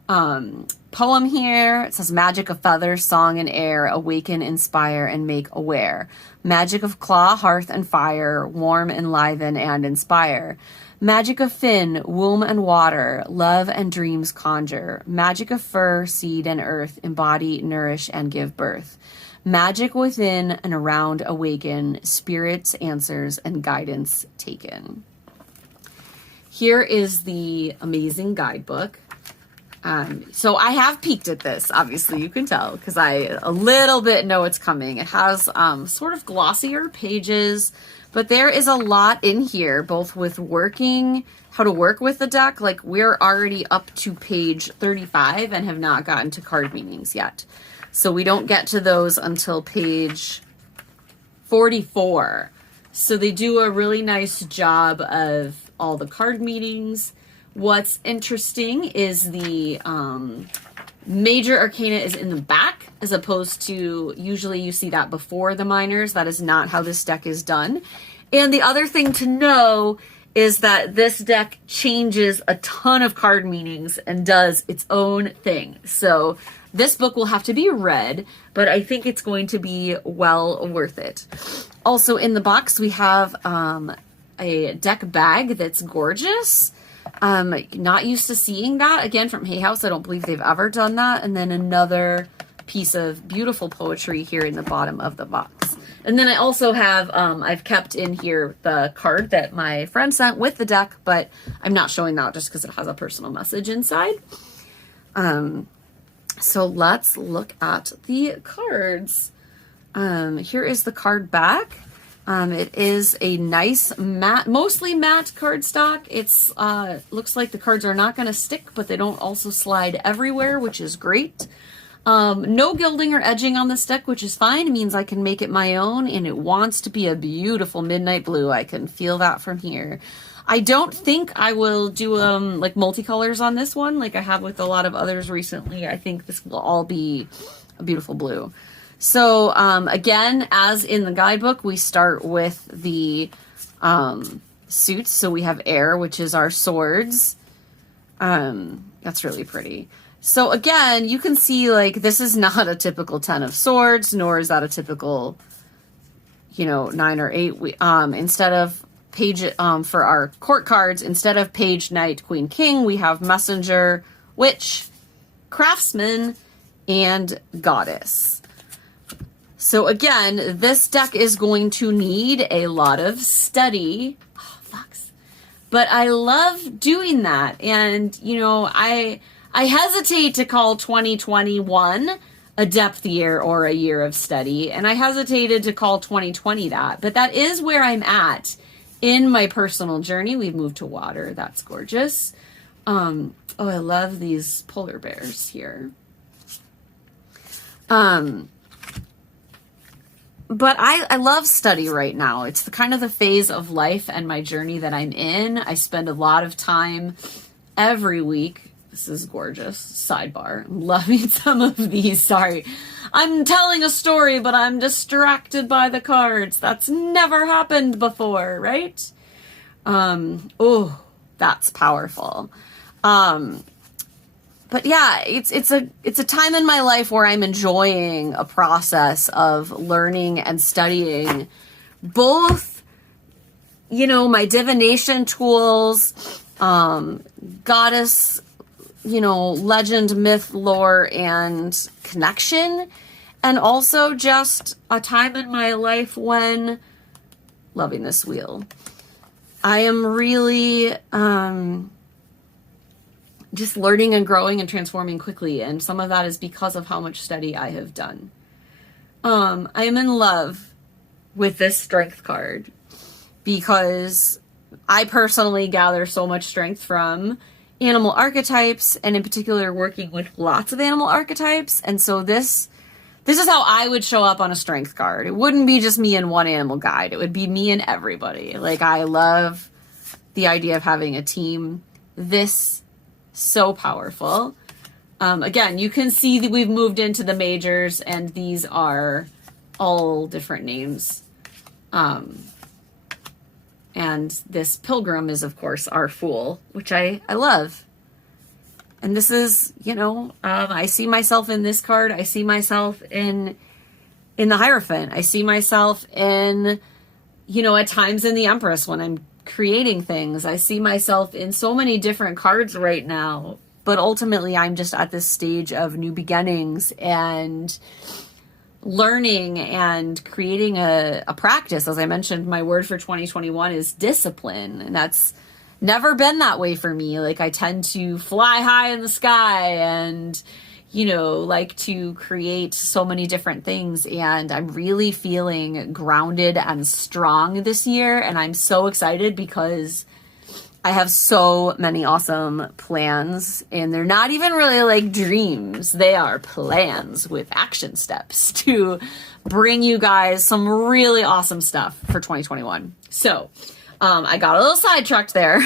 poem here. It says, magic of feather, song and air, awaken, inspire, and make aware. Magic of claw, hearth, and fire, warm, enliven, and inspire. Magic of fin, womb and water, love and dreams conjure. Magic of fur, seed, and earth, embody, nourish, and give birth. Magic within and around awaken, spirits, answers, and guidance taken. Here is the amazing guidebook. So I have peeked at this, obviously you can tell, because I a little bit know it's coming. It has sort of glossier pages, but there is a lot in here, both with how to work with the deck. Like, we're already up to page 35 and have not gotten to card meanings yet. So we don't get to those until page 44. So they do a really nice job of all the card meanings. What's interesting is the major arcana is in the back, as opposed to usually you see that before the minors. That is not how this deck is done. And the other thing to know is that this deck changes a ton of card meanings and does its own thing. So this book will have to be read, but I think it's going to be well worth it. Also in the box, we have a deck bag that's gorgeous. Not used to seeing that. Again, from Hay House, I don't believe they've ever done that. And then another piece of beautiful poetry here in the bottom of the box. And then I also have, I've kept in here the card that my friend sent with the deck, but I'm not showing that just because it has a personal message inside. So let's look at the cards. Here is the card back. It is a nice matte, mostly matte cardstock. It's looks like the cards are not going to stick, but they don't also slide everywhere, which is great. No gilding or edging on this deck, which is fine. It means I can make it my own, and it wants to be a beautiful midnight blue. I can feel that from here. I don't think I will do like multicolors on this one like I have with a lot of others recently. I think this will all be a beautiful blue. So again, as in the guidebook, we start with the suits. So we have air, which is our swords. That's really pretty. So again, you can see like this is not a typical 10 of swords, nor is that a typical, 9 or 8. We instead of page for our court cards, instead of page, knight, queen, king, we have messenger, witch, craftsman, and goddess. So again, this deck is going to need a lot of study. Oh, fucks. But I love doing that. And, I hesitate to call 2021 a depth year or a year of study. And I hesitated to call 2020 that. But that is where I'm at in my personal journey. We've moved to water. That's gorgeous. Oh, I love these polar bears here. But I love study right now. It's the kind of the phase of life and my journey that I'm in. I spend a lot of time every week. This is gorgeous. Sidebar. I'm loving some of these. Sorry. I'm telling a story, but I'm distracted by the cards. That's never happened before, right? Oh, that's powerful. But yeah, it's a time in my life where I'm enjoying a process of learning and studying both, my divination tools, goddess, legend, myth, lore, and connection, and also just a time in my life when loving this wheel. I am really, just learning and growing and transforming quickly. And some of that is because of how much study I have done. I am in love with this strength card because I personally gather so much strength from animal archetypes, and in particular working with lots of animal archetypes. And so this is how I would show up on a strength card. It wouldn't be just me and one animal guide. It would be me and everybody. Like, I love the idea of having a team. This so powerful. Again, you can see that we've moved into the majors, and these are all different names. And this pilgrim is, of course, our fool, which I love. And this is, I see myself in this card. I see myself in the Hierophant. I see myself in, at times in the Empress when I'm creating things. I see myself in so many different cards right now, but ultimately I'm just at this stage of new beginnings and learning and creating a practice. As I mentioned, my word for 2021 is discipline, and that's never been that way for me. Like, I tend to fly high in the sky and like to create so many different things, and I'm really feeling grounded and strong this year, and I'm so excited because I have so many awesome plans, and they're not even really like dreams. They are plans with action steps to bring you guys some really awesome stuff for 2021. So I got a little sidetracked there,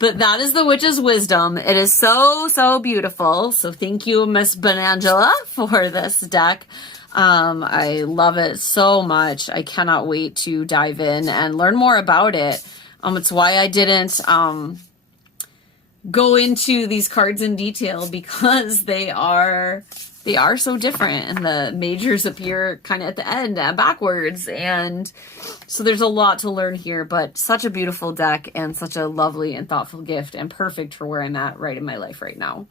but that is the Witch's Wisdom. It is so, so beautiful. So thank you, Miss Benangela, for this deck. I love it so much. I cannot wait to dive in and learn more about it. It's why I didn't go into these cards in detail, because they are they are so different, and the majors appear kind of at the end backwards, and so there's a lot to learn here, but such a beautiful deck and such a lovely and thoughtful gift and perfect for where I'm at right in my life right now.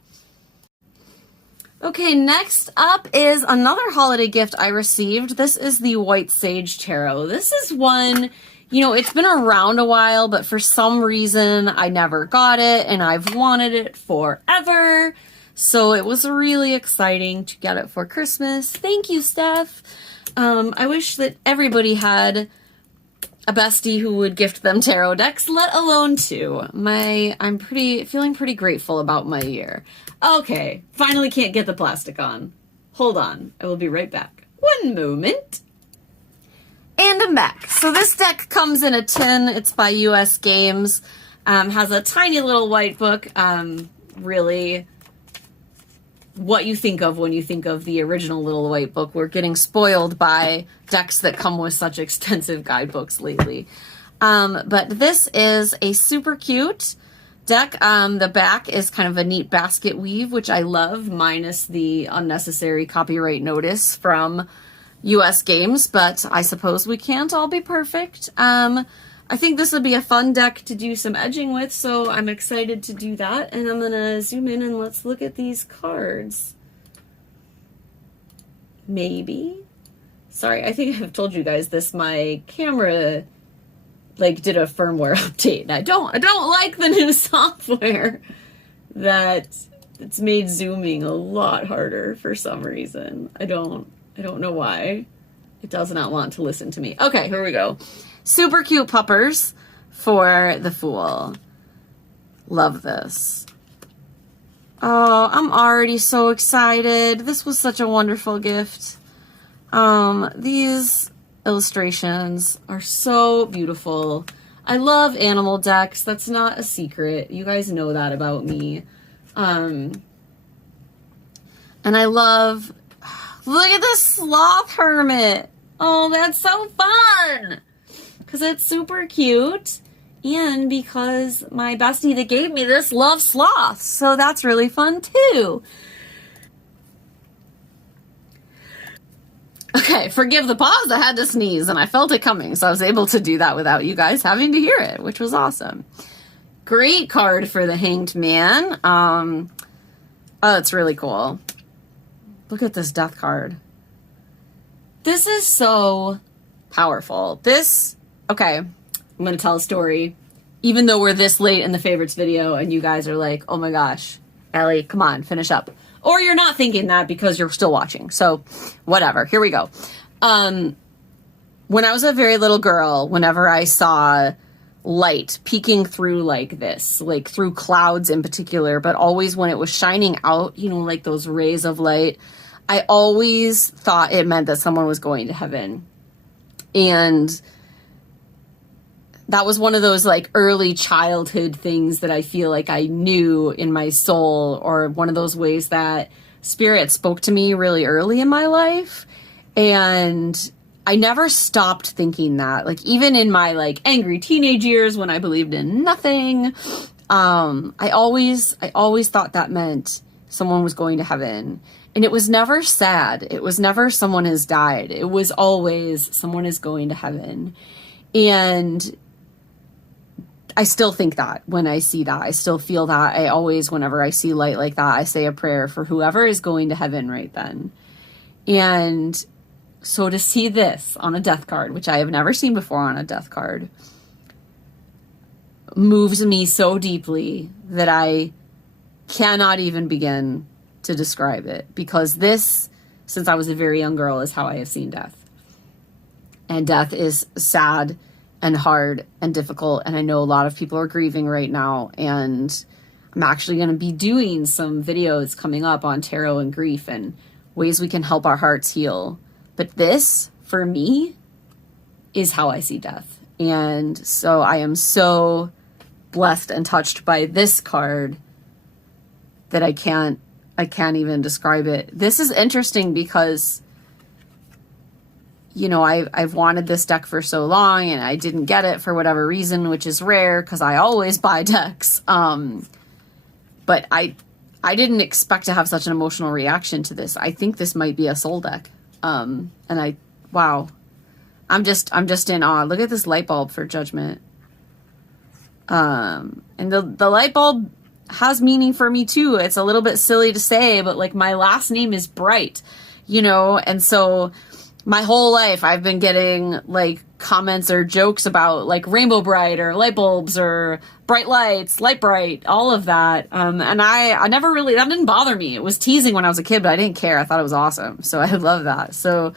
Okay, next up is another holiday gift I received. This is the White Sage Tarot. This is one, you know, it's been around a while, but for some reason I never got it, and I've wanted it forever. So it was really exciting to get it for Christmas. Thank you, Steph. I wish that everybody had a bestie who would gift them tarot decks, let alone two. I'm feeling pretty grateful about my year. Okay, finally can't get the plastic on. Hold on, I will be right back. One moment. And I'm back. So this deck comes in a tin. It's by US Games. Has a tiny little white book. Really what you think of when you think of the original little white book. We're getting spoiled by decks that come with such extensive guidebooks lately. But this is a super cute deck. The back is kind of a neat basket weave, which I love, minus the unnecessary copyright notice from US Games, but I suppose we can't all be perfect. I think this would be a fun deck to do some edging with, so I'm excited to do that. And I'm going to zoom in and let's look at these cards. Maybe. Sorry, I think I've told you guys this. My camera did a firmware update, and I don't like the new software that it's made zooming a lot harder for some reason. I don't know why. It does not want to listen to me. Okay, here we go. Super cute puppers for the Fool. Love this. Oh, I'm already so excited. This was such a wonderful gift. These illustrations are so beautiful. I love animal decks. That's not a secret. You guys know that about me. And I love... Look at this sloth hermit. Oh, that's so fun. Because it's super cute, and because my bestie that gave me this loves sloths, so that's really fun too. Okay, forgive the pause, I had to sneeze, and I felt it coming, so I was able to do that without you guys having to hear it, which was awesome. Great card for the Hanged Man. Oh, it's really cool. Look at this death card. This is so powerful. Okay, I'm going to tell a story. Even though we're this late in the favorites video and you guys are like, oh my gosh, Ellie, come on, finish up. Or you're not thinking that because you're still watching. So whatever, here we go. When I was a very little girl, whenever I saw light peeking through like this, like through clouds in particular, but always when it was shining out, you know, like those rays of light, I always thought it meant that someone was going to heaven. And that was one of those like early childhood things that I feel like I knew in my soul, or one of those ways that spirit spoke to me really early in my life. And I never stopped thinking that, like even in my like angry teenage years when I believed in nothing, I always thought that meant someone was going to heaven. And it was never sad. It was never someone has died. It was always someone is going to heaven. And I still think that when I see that. I still feel that. I always, whenever I see light like that, I say a prayer for whoever is going to heaven right then. And so to see this on a death card, which I have never seen before on a death card, moves me so deeply that I cannot even begin to describe it. Because this, since I was a very young girl, is how I have seen death. And death is sad and hard and difficult, and I know a lot of people are grieving right now, and I'm actually going to be doing some videos coming up on tarot and grief and ways we can help our hearts heal. But this, for me, is how I see death. And so I am so blessed and touched by this card that I can't even describe it. This is interesting because, you know, I've wanted this deck for so long and I didn't get it for whatever reason, which is rare because I always buy decks. But I I didn't expect to have such an emotional reaction to this. I think this might be a soul deck. Wow. I'm just in awe. Look at this light bulb for Judgment. And the light bulb has meaning for me too. It's a little bit silly to say, but like my last name is Bright, you know, and so my whole life I've been getting like comments or jokes about like Rainbow Bright or light bulbs or bright lights, light bright, all of that. And I never really, that didn't bother me. It was teasing when I was a kid, but I didn't care. I thought it was awesome. So I love that. So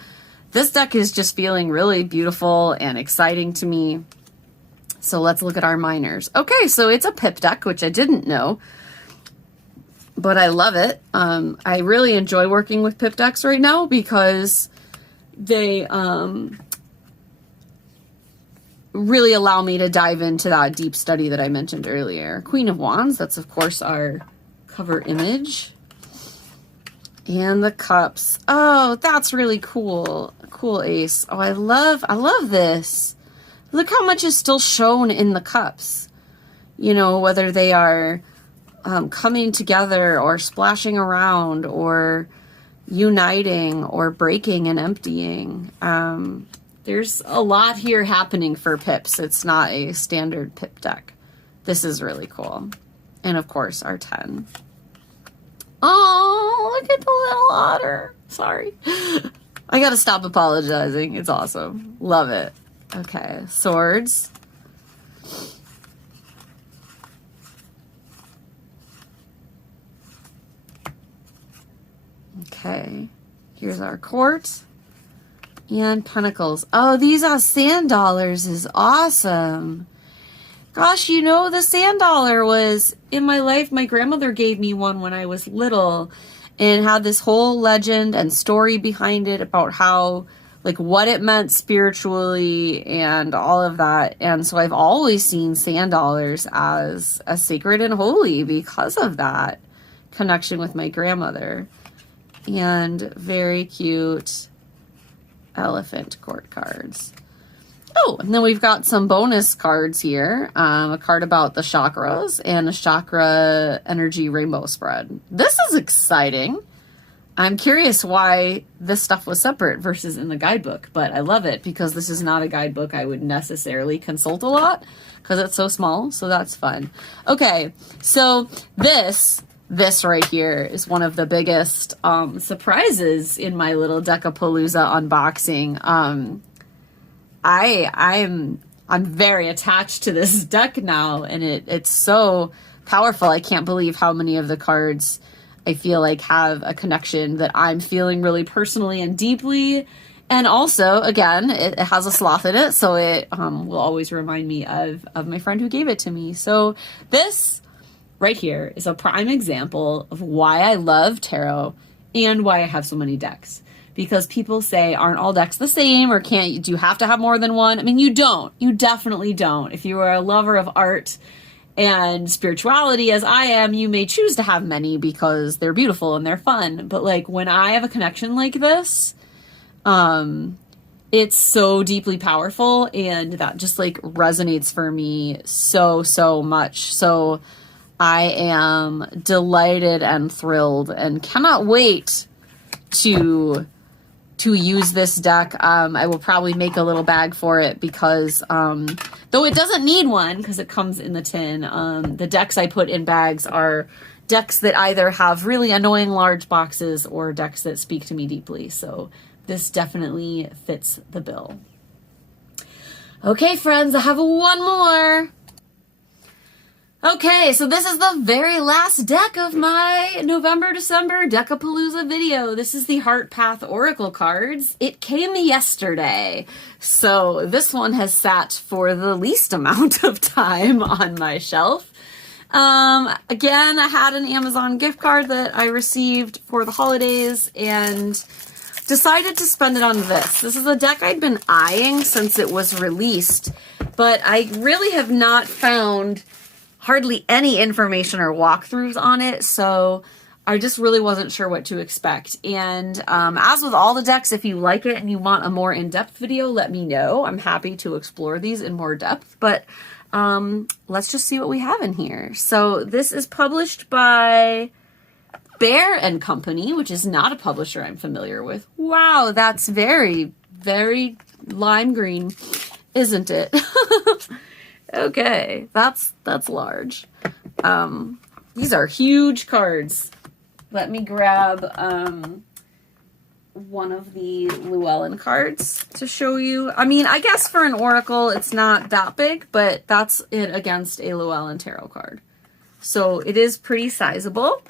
this deck is just feeling really beautiful and exciting to me. So let's look at our minors. Okay, so it's a pip deck, which I didn't know, but I love it. I really enjoy working with pip decks right now because they really allow me to dive into that deep study that I mentioned earlier. Queen of Wands, that's of course our cover image. And the cups. Oh, that's really cool. Cool ace. Oh, I love this. Look how much is still shown in the cups. You know, whether they are coming together or splashing around or uniting or breaking and emptying. There's a lot here happening for pips. It's not a standard pip deck. This is really cool. And of course, our 10. Oh, look at the little otter. Sorry. I gotta stop apologizing. It's awesome. Love it. Okay, swords. Okay, here's our court. And pentacles. Oh, these are sand dollars is awesome. Gosh, you know, the sand dollar was in my life. My grandmother gave me one when I was little and had this whole legend and story behind it about how, like, what it meant spiritually and all of that. And so I've always seen sand dollars as a sacred and holy because of that connection with my grandmother. And very cute elephant court cards. Oh, and then we've got some bonus cards here. A card about the chakras and a chakra energy rainbow spread. This is exciting. I'm curious why this stuff was separate versus in the guidebook, but I love it because this is not a guidebook I would necessarily consult a lot because it's so small, so that's fun. Okay, so this right here is one of the biggest surprises in my little Decapalooza unboxing. I'm very attached to this deck now, and it's so powerful. I can't believe how many of the cards I feel like have a connection that I'm feeling really personally and deeply. And also, again, it has a sloth in it, so it will always remind me of my friend who gave it to me. So this right here is a prime example of why I love tarot and why I have so many decks. Because people say, aren't all decks the same, or do you have to have more than one? I mean, you don't. You definitely don't. If you are a lover of art and spirituality as I am, you may choose to have many because they're beautiful and they're fun. But like when I have a connection like this, it's so deeply powerful, and that just like resonates for me so much. So I am delighted and thrilled and cannot wait to use this deck. I will probably make a little bag for it because though it doesn't need one because it comes in the tin, the decks I put in bags are decks that either have really annoying large boxes or decks that speak to me deeply. So this definitely fits the bill. Okay, friends, I have one more. Okay, so this is the very last deck of my November-December Decapalooza video. This is the Heart Path Oracle cards. It came yesterday, so this one has sat for the least amount of time on my shelf. Again, I had an Amazon gift card that I received for the holidays and decided to spend it on this. This is a deck I'd been eyeing since it was released, but I really have not found hardly any information or walkthroughs on it, so I just really wasn't sure what to expect. And as with all the decks, if you like it and you want a more in-depth video, let me know. I'm happy to explore these in more depth, but let's just see what we have in here. So this is published by Bear and Company, which is not a publisher I'm familiar with. Wow, that's very, very lime green, isn't it? Okay, that's large. These are huge cards. Let me grab one of the Llewellyn cards to show you. I mean, I guess for an oracle, it's not that big, but that's it against a Llewellyn tarot card. So it is pretty sizable.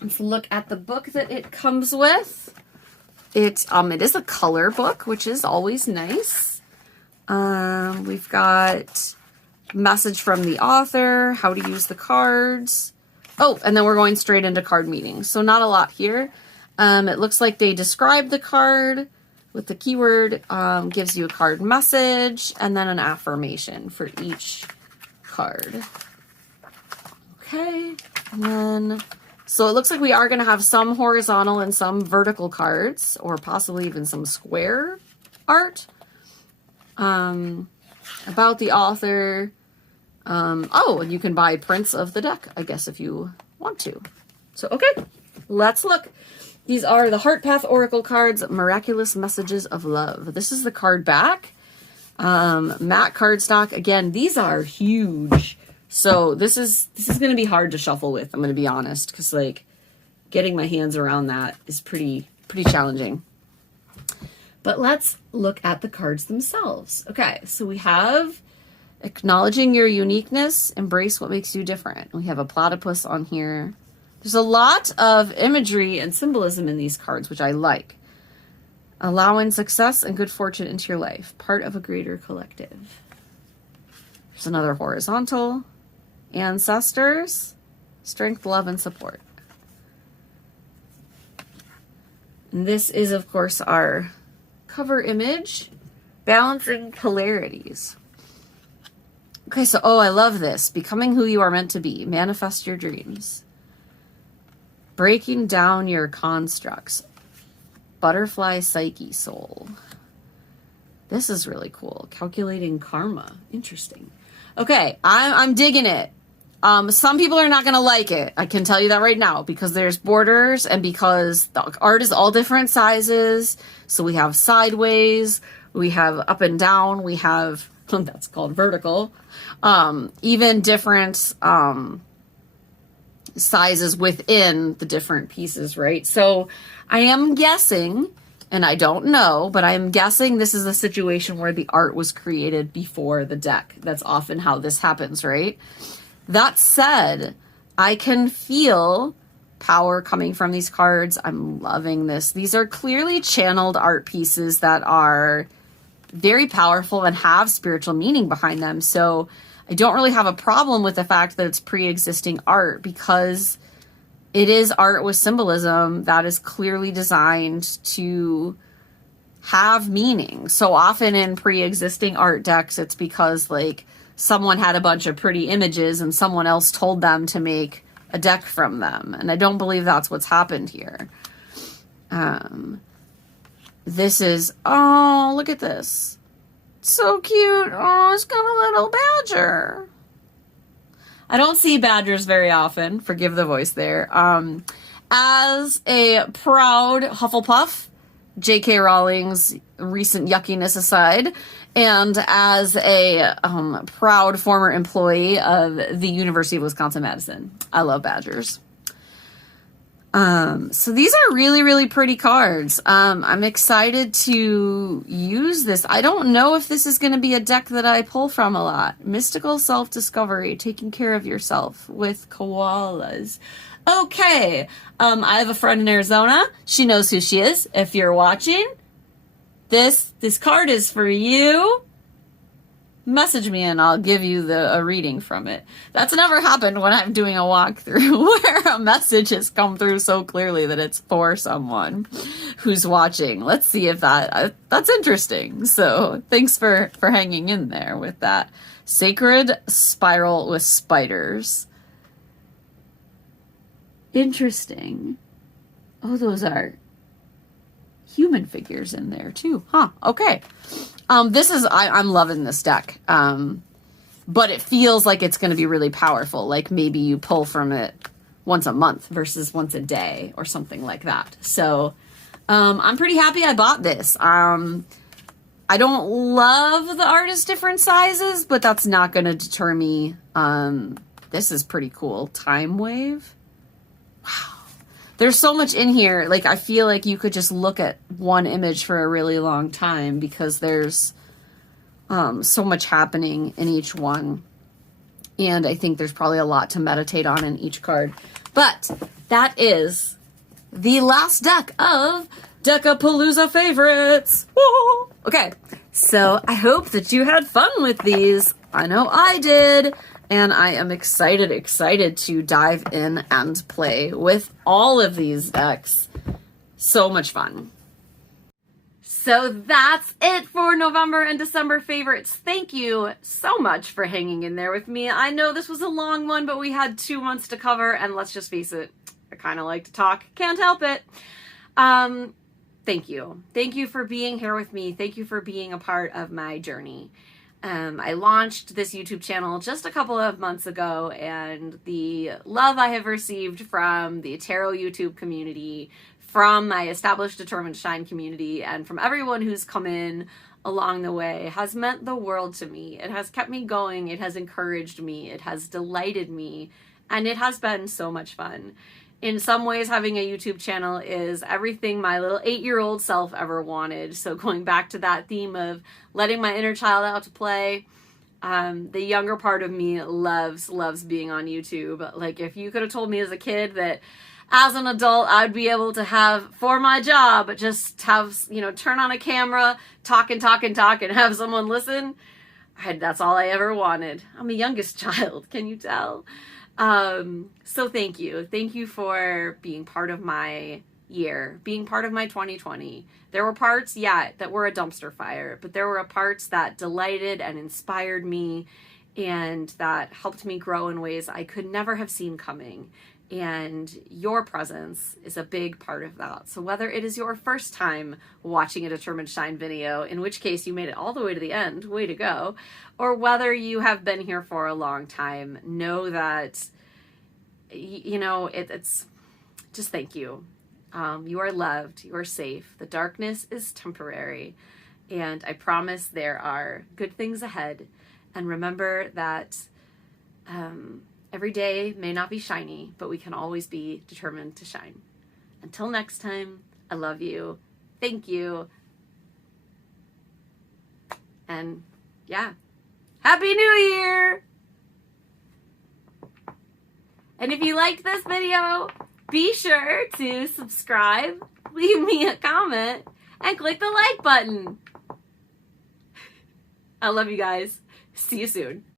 Let's look at the book that it comes with. It is a color book, which is always nice. We've got message from the author, how to use the cards. Oh, and then we're going straight into card meetings. So not a lot here. It looks like they describe the card with the keyword, gives you a card message, and then an affirmation for each card. Okay, and then, so it looks like we are going to have some horizontal and some vertical cards, or possibly even some square art. About the author. Oh, and you can buy prints of the deck, I guess, if you want to. So, okay, let's look. These are the Heart Path Oracle cards, Miraculous Messages of Love. This is the card back. Matte cardstock. Again, these are huge. So this is going to be hard to shuffle with, I'm going to be honest, because like getting my hands around that is pretty challenging. But let's look at the cards themselves. Okay, so we have acknowledging your uniqueness, embrace what makes you different. We have a platypus on here. There's a lot of imagery and symbolism in these cards, which I like. Allowing success and good fortune into your life, part of a greater collective. There's another horizontal. Ancestors, strength, love, and support. And this is, of course, our cover image, balancing polarities. Okay, so, oh, I love this. Becoming who you are meant to be. Manifest your dreams. Breaking down your constructs. Butterfly psyche soul. This is really cool. Calculating karma. Interesting. Okay, I'm digging it. Some people are not going to like it. I can tell you that right now, because there's borders and because the art is all different sizes. So we have sideways, we have up and down, we have, that's called vertical, even different sizes within the different pieces, right? So I am guessing, and I don't know, but I am guessing this is a situation where the art was created before the deck. That's often how this happens, right? That said, I can feel power coming from these cards. I'm loving this. These are clearly channeled art pieces that are very powerful and have spiritual meaning behind them. So I don't really have a problem with the fact that it's pre-existing art, because it is art with symbolism that is clearly designed to have meaning. So often in pre-existing art decks, it's because like someone had a bunch of pretty images and someone else told them to make a deck from them. And I don't believe that's what's happened here. This is, oh, look at this. So cute. Oh, it's got a little badger. I don't see badgers very often. Forgive the voice there. As a proud Hufflepuff, J.K. Rowling's recent yuckiness aside, and as a proud former employee of the University of Wisconsin-Madison, I love badgers. So these are really, really pretty cards. I'm excited to use this. I don't know if this is going to be a deck that I pull from a lot. Mystical self-discovery, taking care of yourself with koalas. Okay. I have a friend in Arizona. She knows who she is. If you're watching, this card is for you. Message me and I'll give you a reading from it. That's never happened when I'm doing a walkthrough where a message has come through so clearly that it's for someone who's watching. Let's see if that's interesting. So thanks for hanging in there with that. Sacred Spiral with Spiders. Interesting. Oh, those are human figures in there too. Huh. Okay. I'm loving this deck. but it feels like it's going to be really powerful. Like maybe you pull from it once a month versus once a day or something like that. So I'm pretty happy I bought this. I don't love the artist different sizes, but that's not going to deter me. This is pretty cool. Time Wave. Wow. There's so much in here. Like, I feel like you could just look at one image for a really long time because there's so much happening in each one. And I think there's probably a lot to meditate on in each card. But that is the last deck of Decapalooza favorites. Woo! Okay, so I hope that you had fun with these. I know I did. And I am excited to dive in and play with all of these decks. So much fun. So that's it for November and December favorites. Thank you so much for hanging in there with me. I know this was a long one, but we had 2 months to cover, and let's just face it, I kind of like to talk. Can't help it. Thank you. Thank you for being here with me. Thank you for being a part of my journey. I launched this YouTube channel just a couple of months ago, and the love I have received from the tarot YouTube community, from my established Determined to Shine community, and from everyone who's come in along the way has meant the world to me. It has kept me going. It has encouraged me. It has delighted me, and it has been so much fun. In some ways, having a YouTube channel is everything my little 8-year-old self ever wanted. So going back to that theme of letting my inner child out to play, the younger part of me loves being on YouTube. Like, if you could have told me as a kid that as an adult I'd be able to have, for my job, just have, turn on a camera, talk and have someone listen, that's all I ever wanted. I'm a youngest child, can you tell? So thank you. Thank you for being part of my year, being part of my 2020. There were parts, that were a dumpster fire, but there were parts that delighted and inspired me and that helped me grow in ways I could never have seen coming. And your presence is a big part of that. So whether it is your first time watching a Determined to Shine video, in which case you made it all the way to the end, way to go, or whether you have been here for a long time, know that, it's just thank you. You are loved. You are safe. The darkness is temporary. And I promise there are good things ahead. And remember that every day may not be shiny, but we can always be determined to shine. Until next time, I love you. Thank you. And Happy New Year! And if you liked this video, be sure to subscribe, leave me a comment, and click the like button. I love you guys. See you soon.